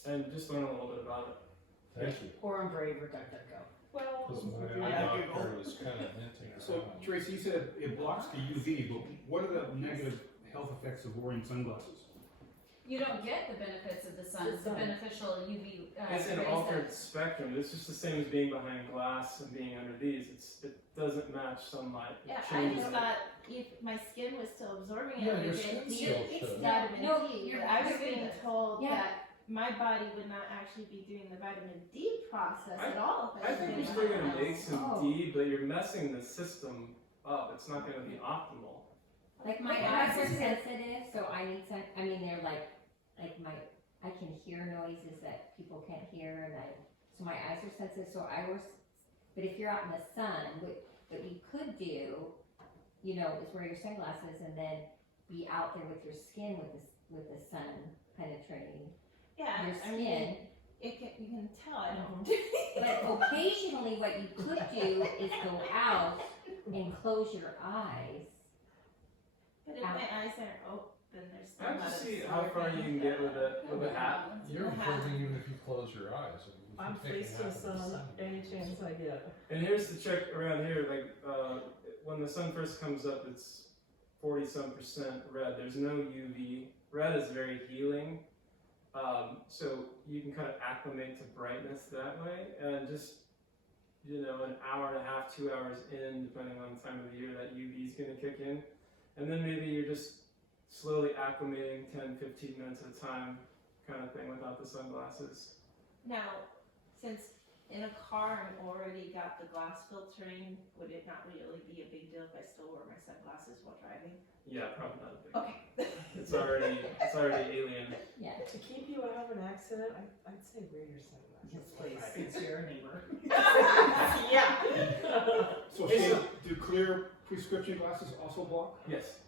and just learn a little bit about it. Thank you. Or on Brave or DuckDuckGo. Well, Because my I eye have to doctor was kind of hinting So around. Tracy, you said it blocks the UV, but what are the negative health effects of wearing sunglasses? You don't get the benefits of the sun, The the sun. beneficial UV It's an rays altered that- spectrum. It's just the same as being behind glass and being under these. It doesn't match sunlight. It Yeah, I changes just it. thought if my skin was still absorbing it, Yeah, like your it skin needed still it's should. not- vitamin no, D. you're- But I was you're being good. told Yeah. that my body would not actually be doing the vitamin D process at all. If I was think getting you're still gonna my make eyes. some Oh. D, but you're messing the system up. It's not gonna be optimal. Like my Okay, eyes are that's okay. sensitive, so I need some, I mean, they're like I can hear noises that people can't hear, and so my eyes are sensitive, so but if you're out in the sun, what you could do, you know, is wear your sunglasses and then be out there with your skin with the sun penetrating Yeah, your I skin. mean, you can tell I don't. But occasionally what you could do is go out and close your eyes. But if my eyes aren't open, there's still I have not to a see how far you can get with a hat. You're improving even if you close your eyes. I mean, if I'm you take face a to the nap in the sun sun, any chance I get. And here's the trick around here, like, when the sun first comes up, it's 40-some% red. There's no UV. Red is very healing. So you can kind of acclimate to brightness that way, and just, you know, an hour and a half, 2 hours in, depending on the time of the year, that UV is gonna kick in. And then maybe you're just slowly acclimating 10-15 minutes at a time, kind of thing, without the sunglasses. Now, since in a car I'm already got the glass filtering, would it not really be a big deal if I still wore my sunglasses while driving? Yeah, probably not a big. Okay. It's already alien. Yeah. To keep you out of an accident, I'd say wear your sunglasses. Yes, please, since you're a neighbor. Yeah. So Shane, do clear prescription glasses also block? Yes.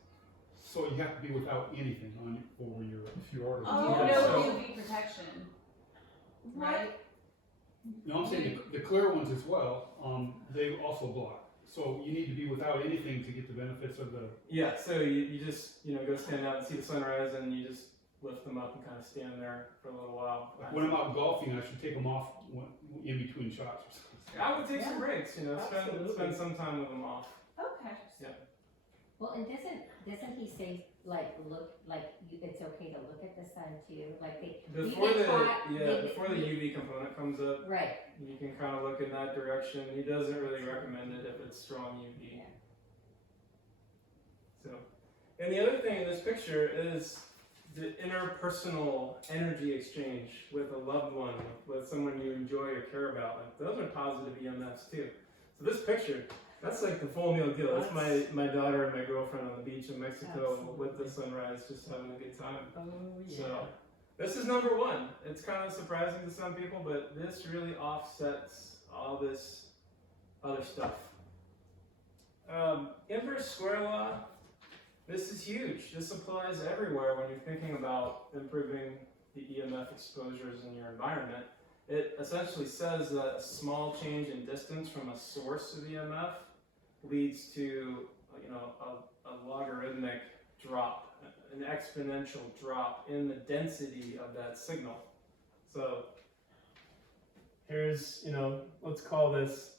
So you have to be without anything on over your. if you order. Oh, Yeah, no so- UV protection, right? No, I'm saying the clear ones as well. They also block. So you need to be without anything to get the benefits of the. Yeah, so you just, you know, go stand out and see the sunrise, and you just lift them up and kind of stand there for a little while. When I'm out golfing, I should take them off in between shots or something. I would take some breaks, you know, Absolutely. spend some time with them off. Okay. Well, and doesn't he say it's okay to look at the sun too? Like Before get the caught- before the UV component comes up, right. you can kind of look in that direction. He doesn't really recommend it if it's strong UV. Yeah. So, and the other thing in this picture is the interpersonal energy exchange with a loved one, with someone you enjoy or care about. Like, those are positive EMFs too. So this picture, that's like the full meal deal. That's my daughter and my girlfriend on the beach in Mexico Absolutely. with the sunrise, just having a good time. Oh, yeah. So this is number one. It's kind of surprising to some people, but this really offsets all this other stuff. Inverse square law. This is huge. This applies everywhere when you're thinking about improving the EMF exposures in your environment. It essentially says that a small change in distance from a source of EMF leads to, you know, a logarithmic drop, an exponential drop in the density of that signal. So here's, you know, let's call this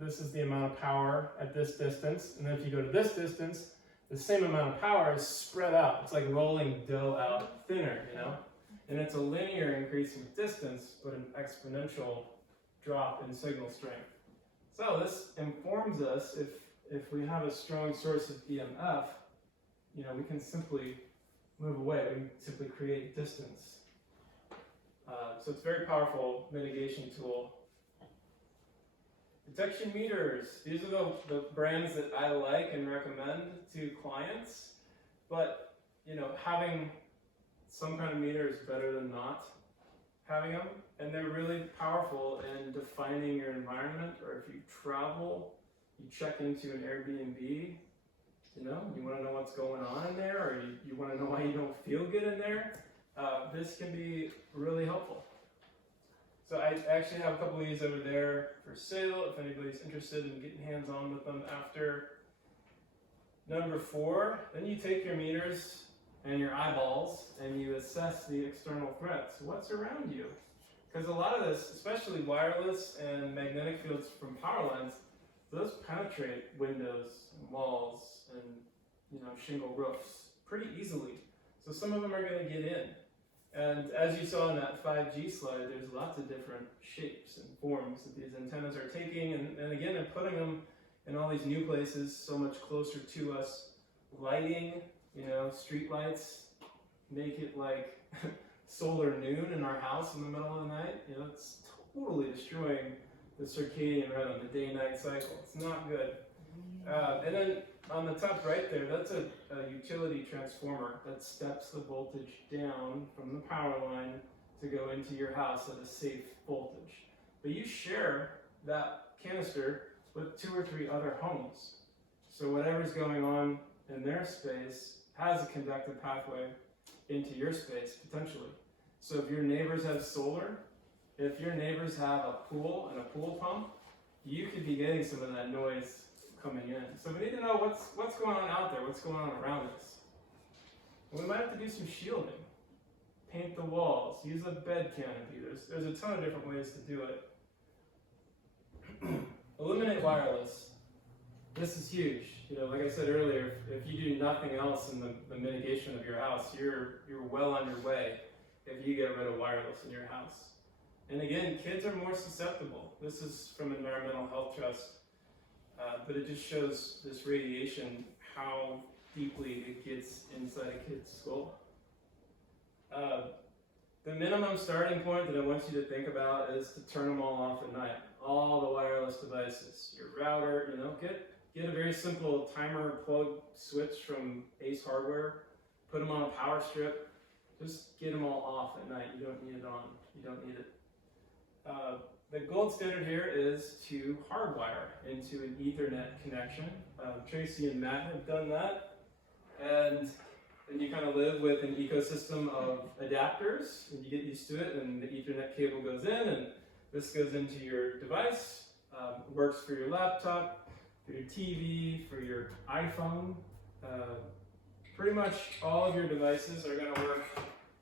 is the amount of power at this distance, and then if you go to this distance, the same amount of power is spread out. It's like rolling dough out thinner, you know? And it's a linear increase in distance, but an exponential drop in signal strength. So this informs us if we have a strong source of EMF, you know, we can simply move away. We can simply create distance. So it's a very powerful mitigation tool. Detection meters. These are the brands that I like and recommend to clients. But, you know, having some kind of meter is better than not having them. And they're really powerful in defining your environment, or if you travel, you check into an Airbnb, you know, you want to know what's going on in there, or you want to know why you don't feel good in there. This can be really helpful. So I actually have a couple of these over there for sale if anybody's interested in getting hands-on with them after. Number 4, then you take your meters and your eyeballs, and you assess the external threats. What's around you? Because a lot of this, especially wireless and magnetic fields from power lines, those penetrate windows and walls and, you know, shingle roofs pretty easily. So some of them are going to get in. And as you saw in that 5G slide, there's lots of different shapes and forms that these antennas are taking. And again, they're putting them in all these new places so much closer to us. Lighting, you know, street lights make it like solar noon in our house in the middle of the night. You know, it's totally destroying the circadian rhythm, the day-night cycle. It's not good. And then on the top right there, that's a utility transformer that steps the voltage down from the power line to go into your house at a safe voltage. But you share that canister with 2 or 3 other homes. So whatever's going on in their space has a conductive pathway into your space, potentially. So if your neighbors have solar, if your neighbors have a pool and a pool pump, you could be getting some of that noise coming in. So we need to know what's going on out there, what's going on around us. We might have to do some shielding. Paint the walls, use a bed canopy. There's a ton of different ways to do it. Eliminate wireless. This is huge. You know, like I said earlier, if you do nothing else in the mitigation of your house, you're well on your way if you get rid of wireless in your house. And again, kids are more susceptible. This is from Environmental Health Trust, but it just shows this radiation, how deeply it gets inside a kid's skull. The minimum starting point that I want you to think about is to turn them all off at night. All the wireless devices, your router, you know, get a very simple timer plug switch from Ace Hardware, put them on a power strip, just get them all off at night. You don't need it on, you don't need it. The gold standard here is to hardwire into an Ethernet connection. Tracy and Matt have done that, and you kind of live with an ecosystem of adapters, and you get used to it, and the Ethernet cable goes in, and this goes into your device, works for your laptop, for your TV, for your iPhone. Pretty much all of your devices are going to work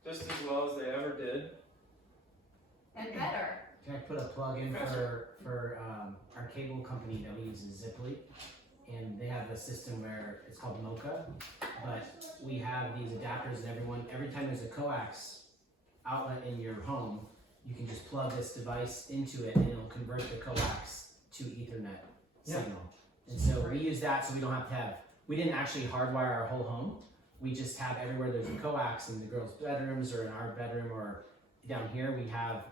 just as well as they ever did. And better. Can I put a plug in for our cable company that we use is Ziply, and they have a system where it's called Mocha, but we have these adapters, and every time there's a coax outlet in your home, you can just plug this device into it, and it'll convert the coax to Ethernet signal. And so we use that, so we don't have to have. We didn't actually hardwire our whole home. We just have everywhere there's a coax in the girls' bedrooms or in our bedroom or down here we have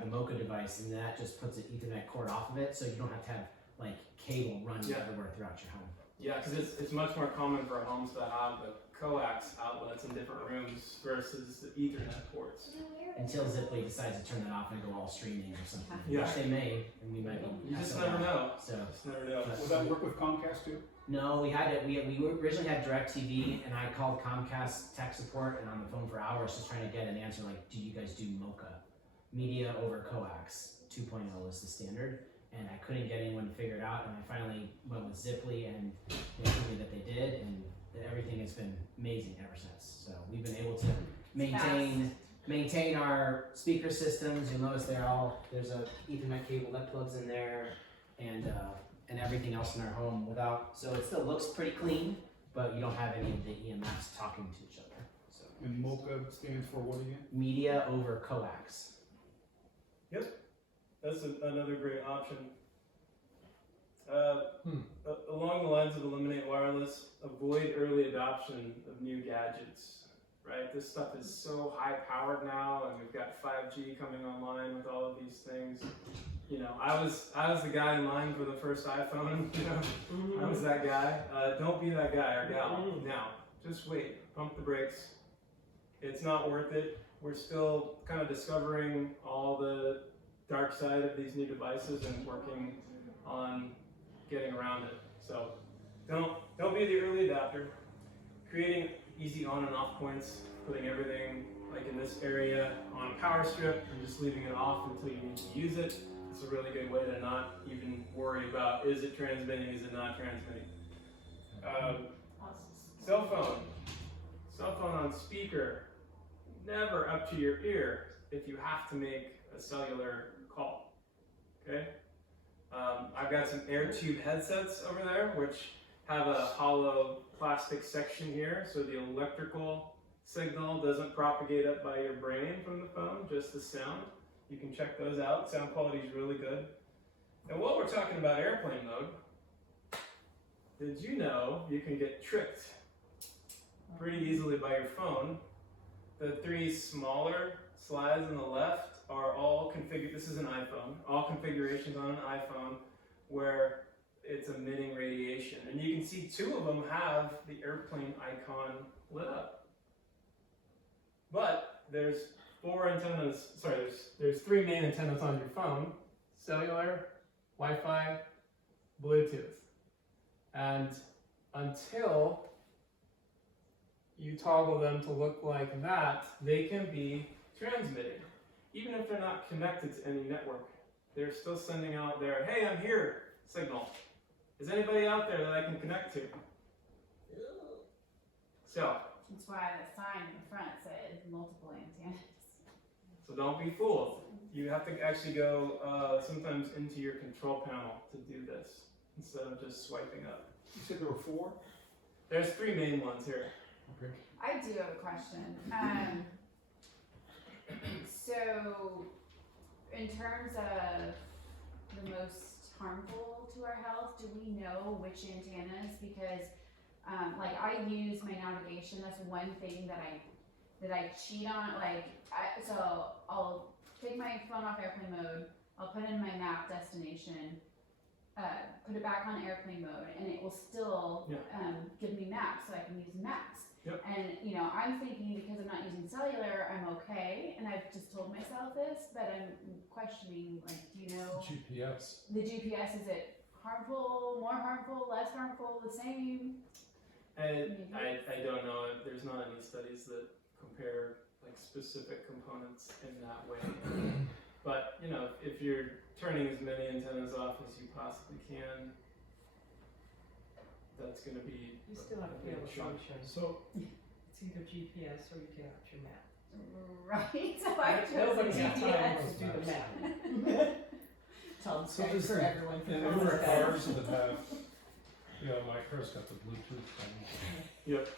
the Mocha device, and that just puts an Ethernet cord off of it, so you don't have to have like cable running everywhere throughout your home. Yeah, because it's much more common for homes to have the coax outlets in different rooms versus the Ethernet ports. Until Ziply decides to turn that off and go all streaming or something, Yeah. which they may, and we might be. You just never know. So. Just never know. Will that work with Comcast too? No, we had it. We originally had DirecTV, and I called Comcast tech support and on the phone for hours just trying to get an answer like, do you guys do Mocha? Media over coax 2.0 is the standard, and I couldn't get anyone to figure it out, and I finally went with Ziply, and they told me that they did, and everything has been amazing ever since. So we've been able to maintain our speaker systems. You'll notice there's a Ethernet cable that plugs in there, and everything else in our home so it still looks pretty clean, but you don't have any of the EMFs talking to each other. So. And Mocha stands for what again? Media over coax. That's another great option. Along the lines of eliminate wireless, avoid early adoption of new gadgets, right? This stuff is so high powered now, and we've got 5G coming online with all of these things. You know, I was the guy in line for the first iPhone, you know, I was that guy. Don't be that guy or gal now. Just wait, pump the brakes. It's not worth it. We're still kind of discovering all the dark side of these new devices and working on getting around it. So don't be the early adopter. Creating easy on and off points, putting everything like in this area on a power strip and just leaving it off until you need to use it. It's a really good way to not even worry about is it transmitting, is it not transmitting. Cell phone. Cell phone on speaker, never up to your ear if you have to make a cellular call, okay? I've got some air tube headsets over there, which have a hollow plastic section here, so the electrical signal doesn't propagate up by your brain from the phone, just the sound. You can check those out. Sound quality is really good. And while we're talking about airplane mode, did you know you can get tricked pretty easily by your phone? The 3 smaller slides on the left are all configured. This is an iPhone. All configurations on an iPhone where it's emitting radiation. And you can see 2 of them have the airplane icon lit up. But there's 4 antennas, sorry, there's 3 main antennas on your phone: cellular, Wi-Fi, Bluetooth. And until you toggle them to look like that, they can be transmitting. Even if they're not connected to any network, they're still sending out their, hey, I'm here signal. Is anybody out there that I can connect to? So, That's why the sign in the front says multiple antennas. so don't be fooled. You have to actually go sometimes into your control panel to do this instead of just swiping up. You said there were 4? There's 3 main ones here. Okay. I do have a question. So, in terms of the most harmful to our health, do we know which antennas? Because, like, I use my navigation. That's one thing that I cheat on. Like, so I'll take my phone off airplane mode. I'll put in my map destination. Put it back on airplane mode, and it will still give me maps, so I can use maps. Yep. And you know, I'm thinking because I'm not using cellular, I'm okay, and I've just told myself this, but I'm questioning, like, do you know GPS. the GPS? Is it harmful, more harmful, less harmful, the same? And I don't know. There's not any studies that compare like specific components in that way. But you know, if you're turning as many antennas off as you possibly can, that's going to be You still have to be able to function. So, It's either GPS or you get out your map. Right. So I chose Nobody has time GPS. to do the map. Tell them so for does everyone. the newer cars that have, you know, my car's got the Bluetooth thing. Yep.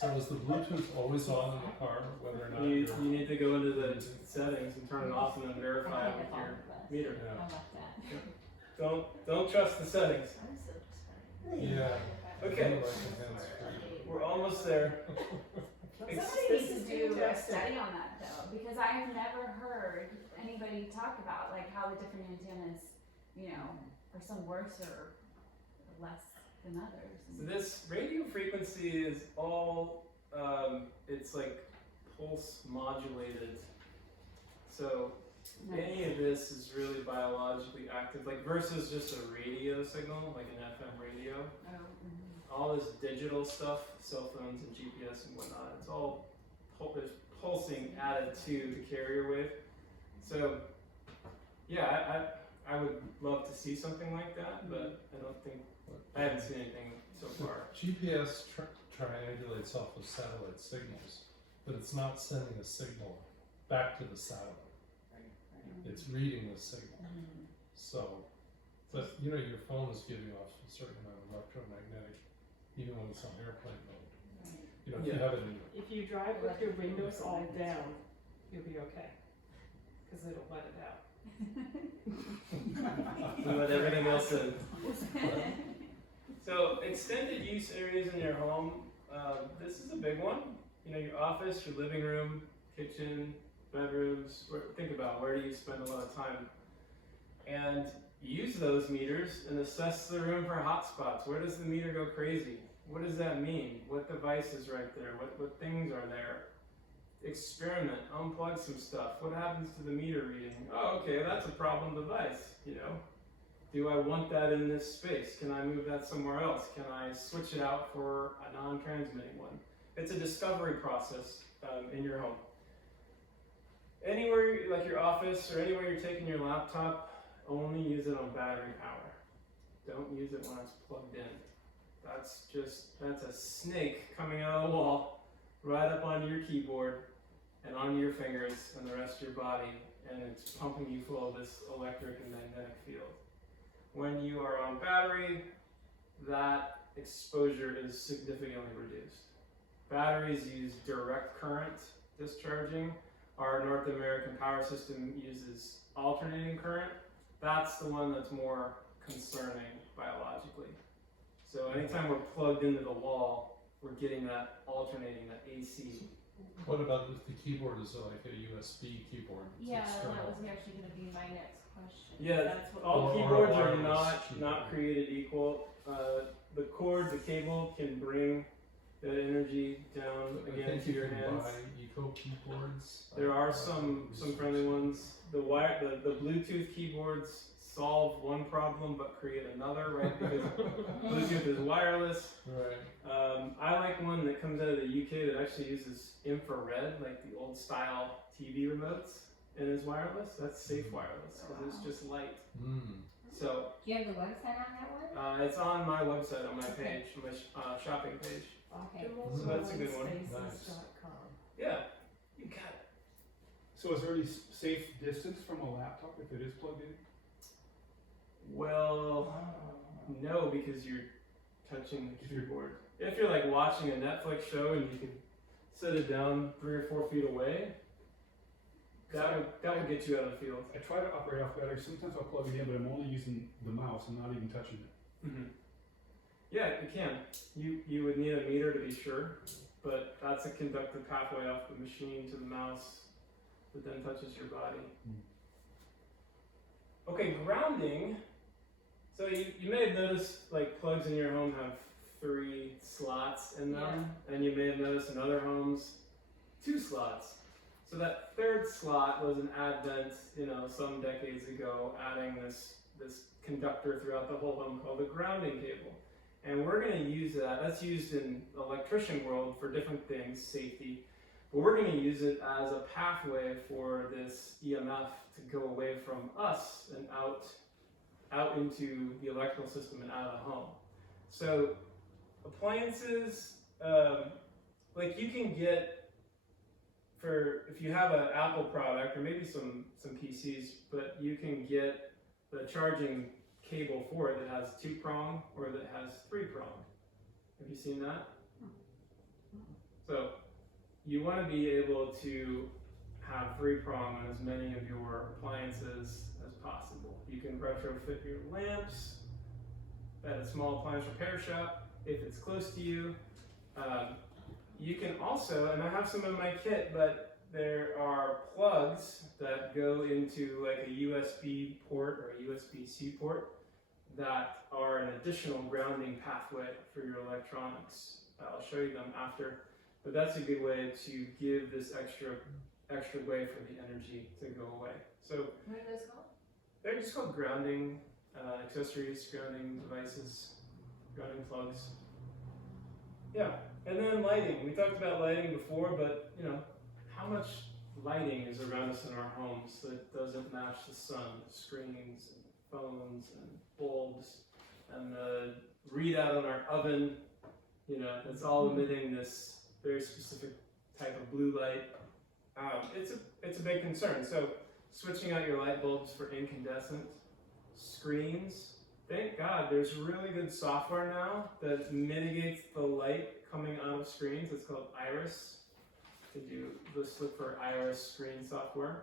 So is the Bluetooth always on in the car, whether or not You you're... need to go into the settings and turn it off and then verify it with your meter. Yeah. I love that. Don't trust the settings. Yeah. Okay. Like the hands-free. We're almost there. Somebody needs to do a study on that though, because I have never heard anybody talk about like how the different antennas, you know, are some worse or less than others. So this radio frequency is all, it's like pulse modulated. So any of this is really biologically active, like versus just a radio signal, like an FM radio. Oh, All this digital stuff, cell phones and GPS and whatnot, it's all there's pulsing added to the carrier wave. So yeah, I would love to see something like that, but I haven't seen anything so far. GPS triangulates off of satellite signals, but it's not sending a signal back to the satellite. It's reading the signal. So, but you know, your phone is giving off a certain amount of electromagnetic, even when it's on airplane mode. You know, if you have it in If you drive with your windows all down, you'll be okay. Because it'll let it out. We let everything else in. So extended use areas in your home, this is a big one. You know, your office, your living room, kitchen, bedrooms, think about where do you spend a lot of time. And use those meters and assess the room for hotspots. Where does the meter go crazy? What does that mean? What device is right there? What things are there? Experiment, unplug some stuff. What happens to the meter reading? Oh, okay, that's a problem device, you know. Do I want that in this space? Can I move that somewhere else? Can I switch it out for a non-transmitting one? It's a discovery process in your home. Anywhere, like your office or anywhere you're taking your laptop, only use it on battery power. Don't use it when it's plugged in. That's a snake coming out of the wall. right up onto your keyboard and onto your fingers and the rest of your body, and it's pumping you full of this electric and magnetic field. When you are on battery, that exposure is significantly reduced. Batteries use direct current discharging. Our North American power system uses alternating current. That's the one that's more concerning biologically. So anytime we're plugged into the wall, we're getting that alternating, that AC. What about if the keyboard is like a USB keyboard? It's Yeah, and that external. was actually gonna be my next question. Yeah, That's what. all Or a keyboards are wireless keyboard. not created equal. The cord, the cable can bring that energy down I again think to you your can hands. buy eco keyboards. There are some friendly ones. The Bluetooth keyboards solve one problem but create another, right? Because Bluetooth is wireless. Right. I like one that comes out of the UK that actually uses infrared, like the old style TV remotes, and is wireless. That's safe wireless because it's just light. Mm. So Do you have the website on that one? it's on my website, on my page, my shopping page. Okay. So that's a good one. Spaces.com. Yeah, you got it. So is there any safe distance from a laptop if it is plugged in? Well, no, because you're touching the keyboard. If you're like watching a Netflix show and you can set it down 3 or 4 feet away, that would get you out of the field. I try to operate off battery. Sometimes I'll plug it in, but I'm only using the mouse and not even touching it. Mm-hmm. Yeah, you can. You would need a meter to be sure, but that's a conductive pathway off the machine to the mouse that then touches your body. Okay, grounding. So you may have noticed like plugs in your home have 3 slots in them, and you may have noticed in other homes 2 slots. So that 3rd slot was an advent, some decades ago, adding this conductor throughout the whole home called the grounding cable. And we're going to use that. That's used in the electrician world for different things, safety. But we're going to use it as a pathway for this EMF to go away from us and out into the electrical system and out of the home. So appliances, like you can get, if you have an Apple product or maybe some PCs, but you can get the charging cable for it that has 2-prong or that has 3-prong. Have you seen that? So you want to be able to have 3-prong on as many of your appliances as possible. You can retrofit your lamps at a small appliance repair shop if it's close to you. You can also, and I have some in my kit, but there are plugs that go into like a USB port or a USB-C port that are an additional grounding pathway for your electronics. I'll show you them after, but that's a good way to give this extra way for the energy to go away. So What are those called? they're just called grounding accessories, grounding devices, grounding plugs. Yeah, and then lighting. We talked about lighting before, but how much lighting is around us in our homes that doesn't match the sun? Screens and phones and bulbs and the readout on our oven, it's all emitting this very specific type of blue light. It's a big concern. So switching out your light bulbs for incandescent screens. Thank God there's really good software now that mitigates the light coming out of screens. It's called Iris. Just look for Iris screen software.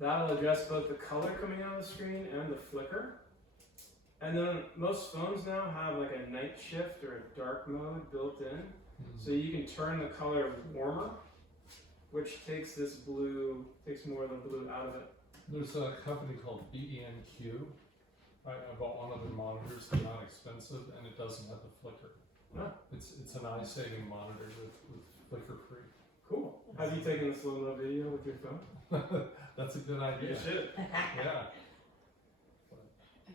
That'll address both the color coming out of the screen and the flicker. And then most phones now have like a night shift or a dark mode built in. So you can turn the color warmer, which takes more of the blue out of it. There's a company called BENQ. I bought one of their monitors. They're not expensive, and it doesn't have the flicker. Huh. It's an eye-saving monitor with flicker-free. Cool. Have you taken a slow-mo video with your phone? That's a good idea. You should. Yeah.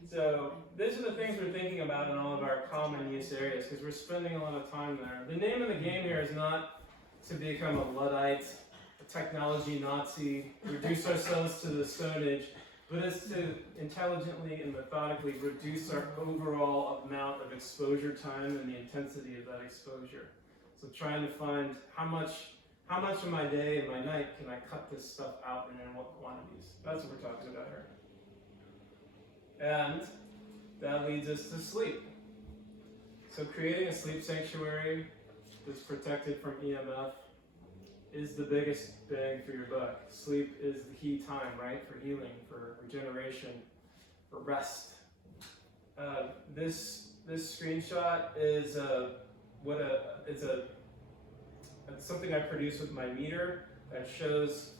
So these are the things we're thinking about in all of our common use areas because we're spending a lot of time there. The name of the game here is not to become a Luddite, a technology Nazi, reduce ourselves to the Stone Age, but it's to intelligently and methodically reduce our overall amount of exposure time and the intensity of that exposure. So trying to find how much of my day and my night can I cut this stuff out and in what quantities. That's what we're talking about here. And that leads us to sleep. So creating a sleep sanctuary that's protected from EMF is the biggest bang for your buck. Sleep is the key time, right? For healing, for regeneration, for rest. This screenshot is it's something I produced with my meter that shows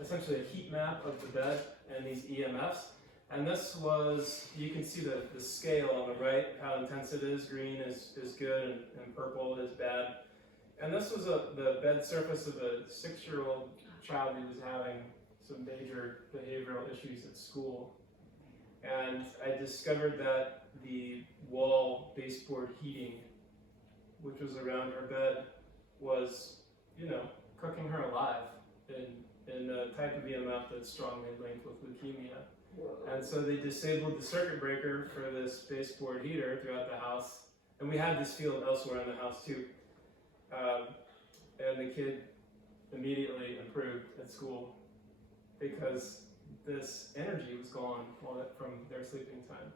essentially a heat map of the bed and these EMFs. And this was, you can see the scale on the right, how intense it is. Green is good and purple is bad. And this was the bed surface of a 6-year-old child who was having some major behavioral issues at school. And I discovered that the wall baseboard heating, which was around her bed, was, cooking her alive in a type of EMF that's strongly linked with leukemia. And so they disabled the circuit breaker for this baseboard heater throughout the house. And we had this field elsewhere in the house too. And the kid immediately improved at school because this energy was gone from their sleeping time.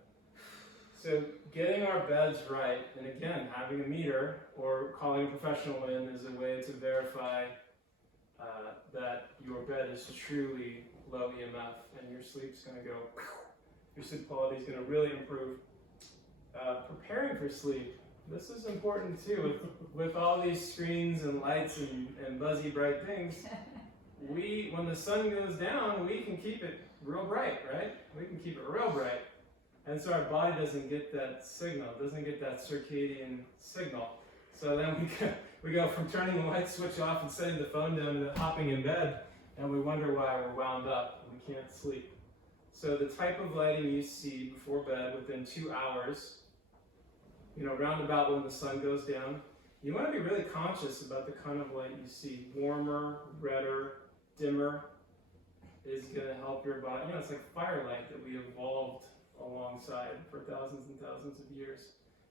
So getting our beds right, and again, having a meter or calling a professional in is a way to verify that your bed is truly low EMF and your sleep's going to go, your sleep quality is going to really improve. Preparing for sleep, this is important too. With all these screens and lights and buzzy bright things, when the sun goes down, we can keep it real bright, right? We can keep it real bright. And so our body doesn't get that signal, doesn't get that circadian signal. So then we go from turning the light switch off and setting the phone down to hopping in bed, and we wonder why we're wound up and we can't sleep. So the type of lighting you see before bed within 2 hours, round about when the sun goes down, you want to be really conscious about the kind of light you see. Warmer, redder, dimmer is going to help your body. It's like firelight that we evolved alongside for thousands and thousands of years.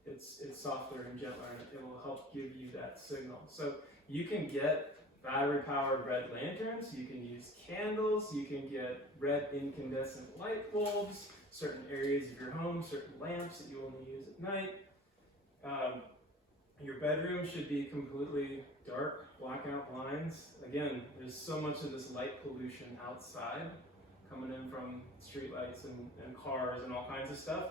It's softer and gentler, and it will help give you that signal. So you can get battery-powered red lanterns, you can use candles, you can get red incandescent light bulbs, certain areas of your home, certain lamps that you only use at night. Your bedroom should be completely dark, blackout blinds. Again, there's so much of this light pollution outside coming in from streetlights and cars and all kinds of stuff.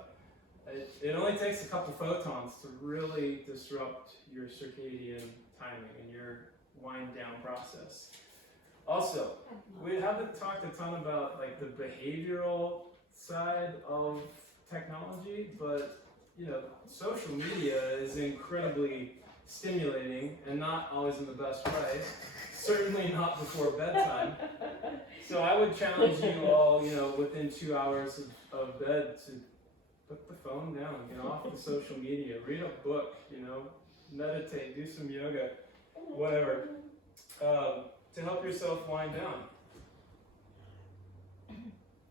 It only takes a couple photons to really disrupt your circadian timing and your wind down process. Also, we haven't talked a ton about the behavioral side of technology, but social media is incredibly stimulating and not always in the best way. Certainly not before bedtime. So I would challenge you all, within 2 hours of bed to put the phone down, get off the social media, read a book, meditate, do some yoga, whatever, to help yourself wind down.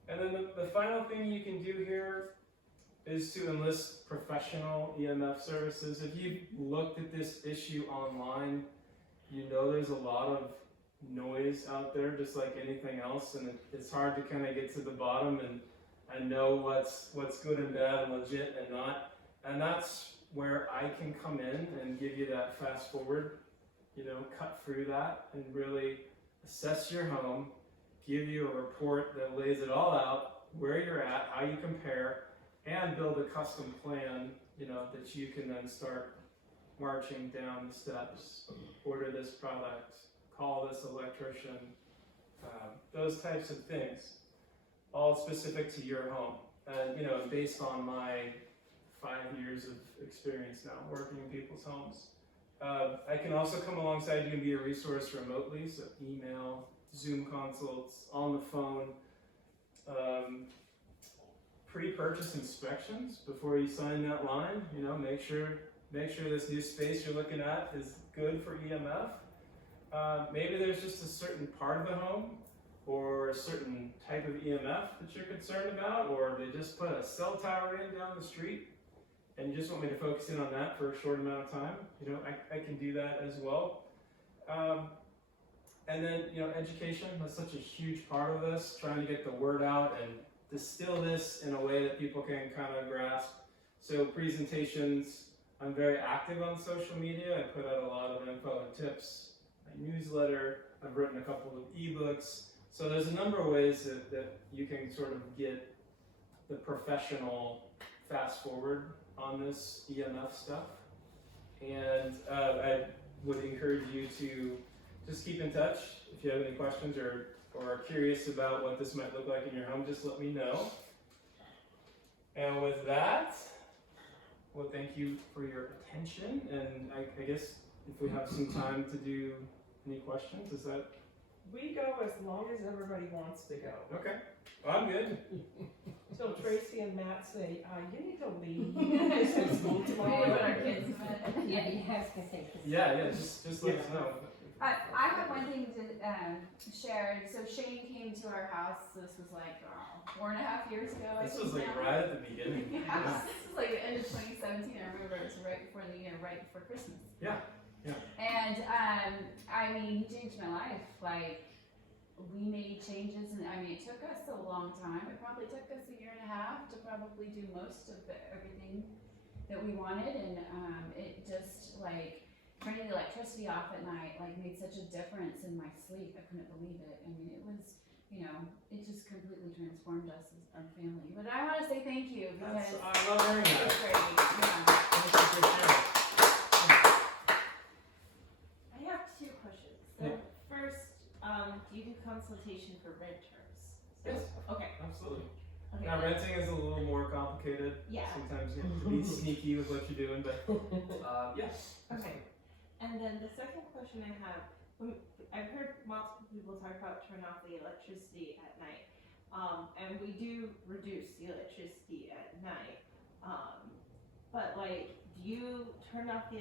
And then the final thing you can do here is to enlist professional EMF services. If you've looked at this issue online, there's a lot of noise out there, just like anything else, and it's hard to kind of get to the bottom and know what's good and bad and legit and not. And that's where I can come in and give you that fast forward, cut through that and really assess your home, give you a report that lays it all out, where you're at, how you compare, and build a custom plan, that you can then start marching down the steps, order this product, call this electrician, those types of things, all specific to your home. And, based on my 5 years of experience now working in people's homes. I can also come alongside you and be a resource remotely, so email, Zoom consults, on the phone, pre-purchase inspections before you sign that line. Make sure this new space you're looking at is good for EMF. Maybe there's just a certain part of the home or a certain type of EMF that you're concerned about, or they just put a cell tower in down the street and you just want me to focus in on that for a short amount of time, I can do that as well. And then, education, that's such a huge part of this, trying to get the word out and distill this in a way that people can kind of grasp. So presentations, I'm very active on social media. I put out a lot of info and tips, my newsletter, I've written a couple of ebooks. So there's a number of ways that you can sort of get the professional fast forward on this EMF stuff. And I would encourage you to just keep in touch. If you have any questions or are curious about what this might look like in your home, just let me know. And with that, well, thank you for your attention. And I guess if we have some time to do any questions, is that? We go as long as everybody wants to go. Okay, well, I'm good. So Tracy and Matt say, you need to leave. This is school We tomorrow. put our kids in bed. Yeah, you have to say. Yeah, just let us know. I have one thing to share. So Shane came to our house. This was like 4.5 years ago. I This think was like now. right at the beginning. Yeah, this was like the end of 2017. I remember it was right before the year, right before Christmas. Yeah. And I mean, he changed my life. Like, we made changes, and I mean, it took us a long time. It probably took us 1.5 years to probably do most of everything that we wanted, and it just like turning the electricity off at night like made such a difference in my sleep. I couldn't believe it. I mean, it was, it just completely transformed us as our family. But I want to say thank you because I love hearing that. it's great. Yeah. Thank you for sharing. I have 2 questions. So Yeah. first, do you do consultation for renters? Yes. Okay. Absolutely. Okay. Now renting is a little more complicated. Yeah. Sometimes you have to be sneaky with what you're doing, but yeah. Okay. And then the second question I have, I've heard multiple people talk about turn off the electricity at night, and we do reduce the electricity at night. But like, do you turn off the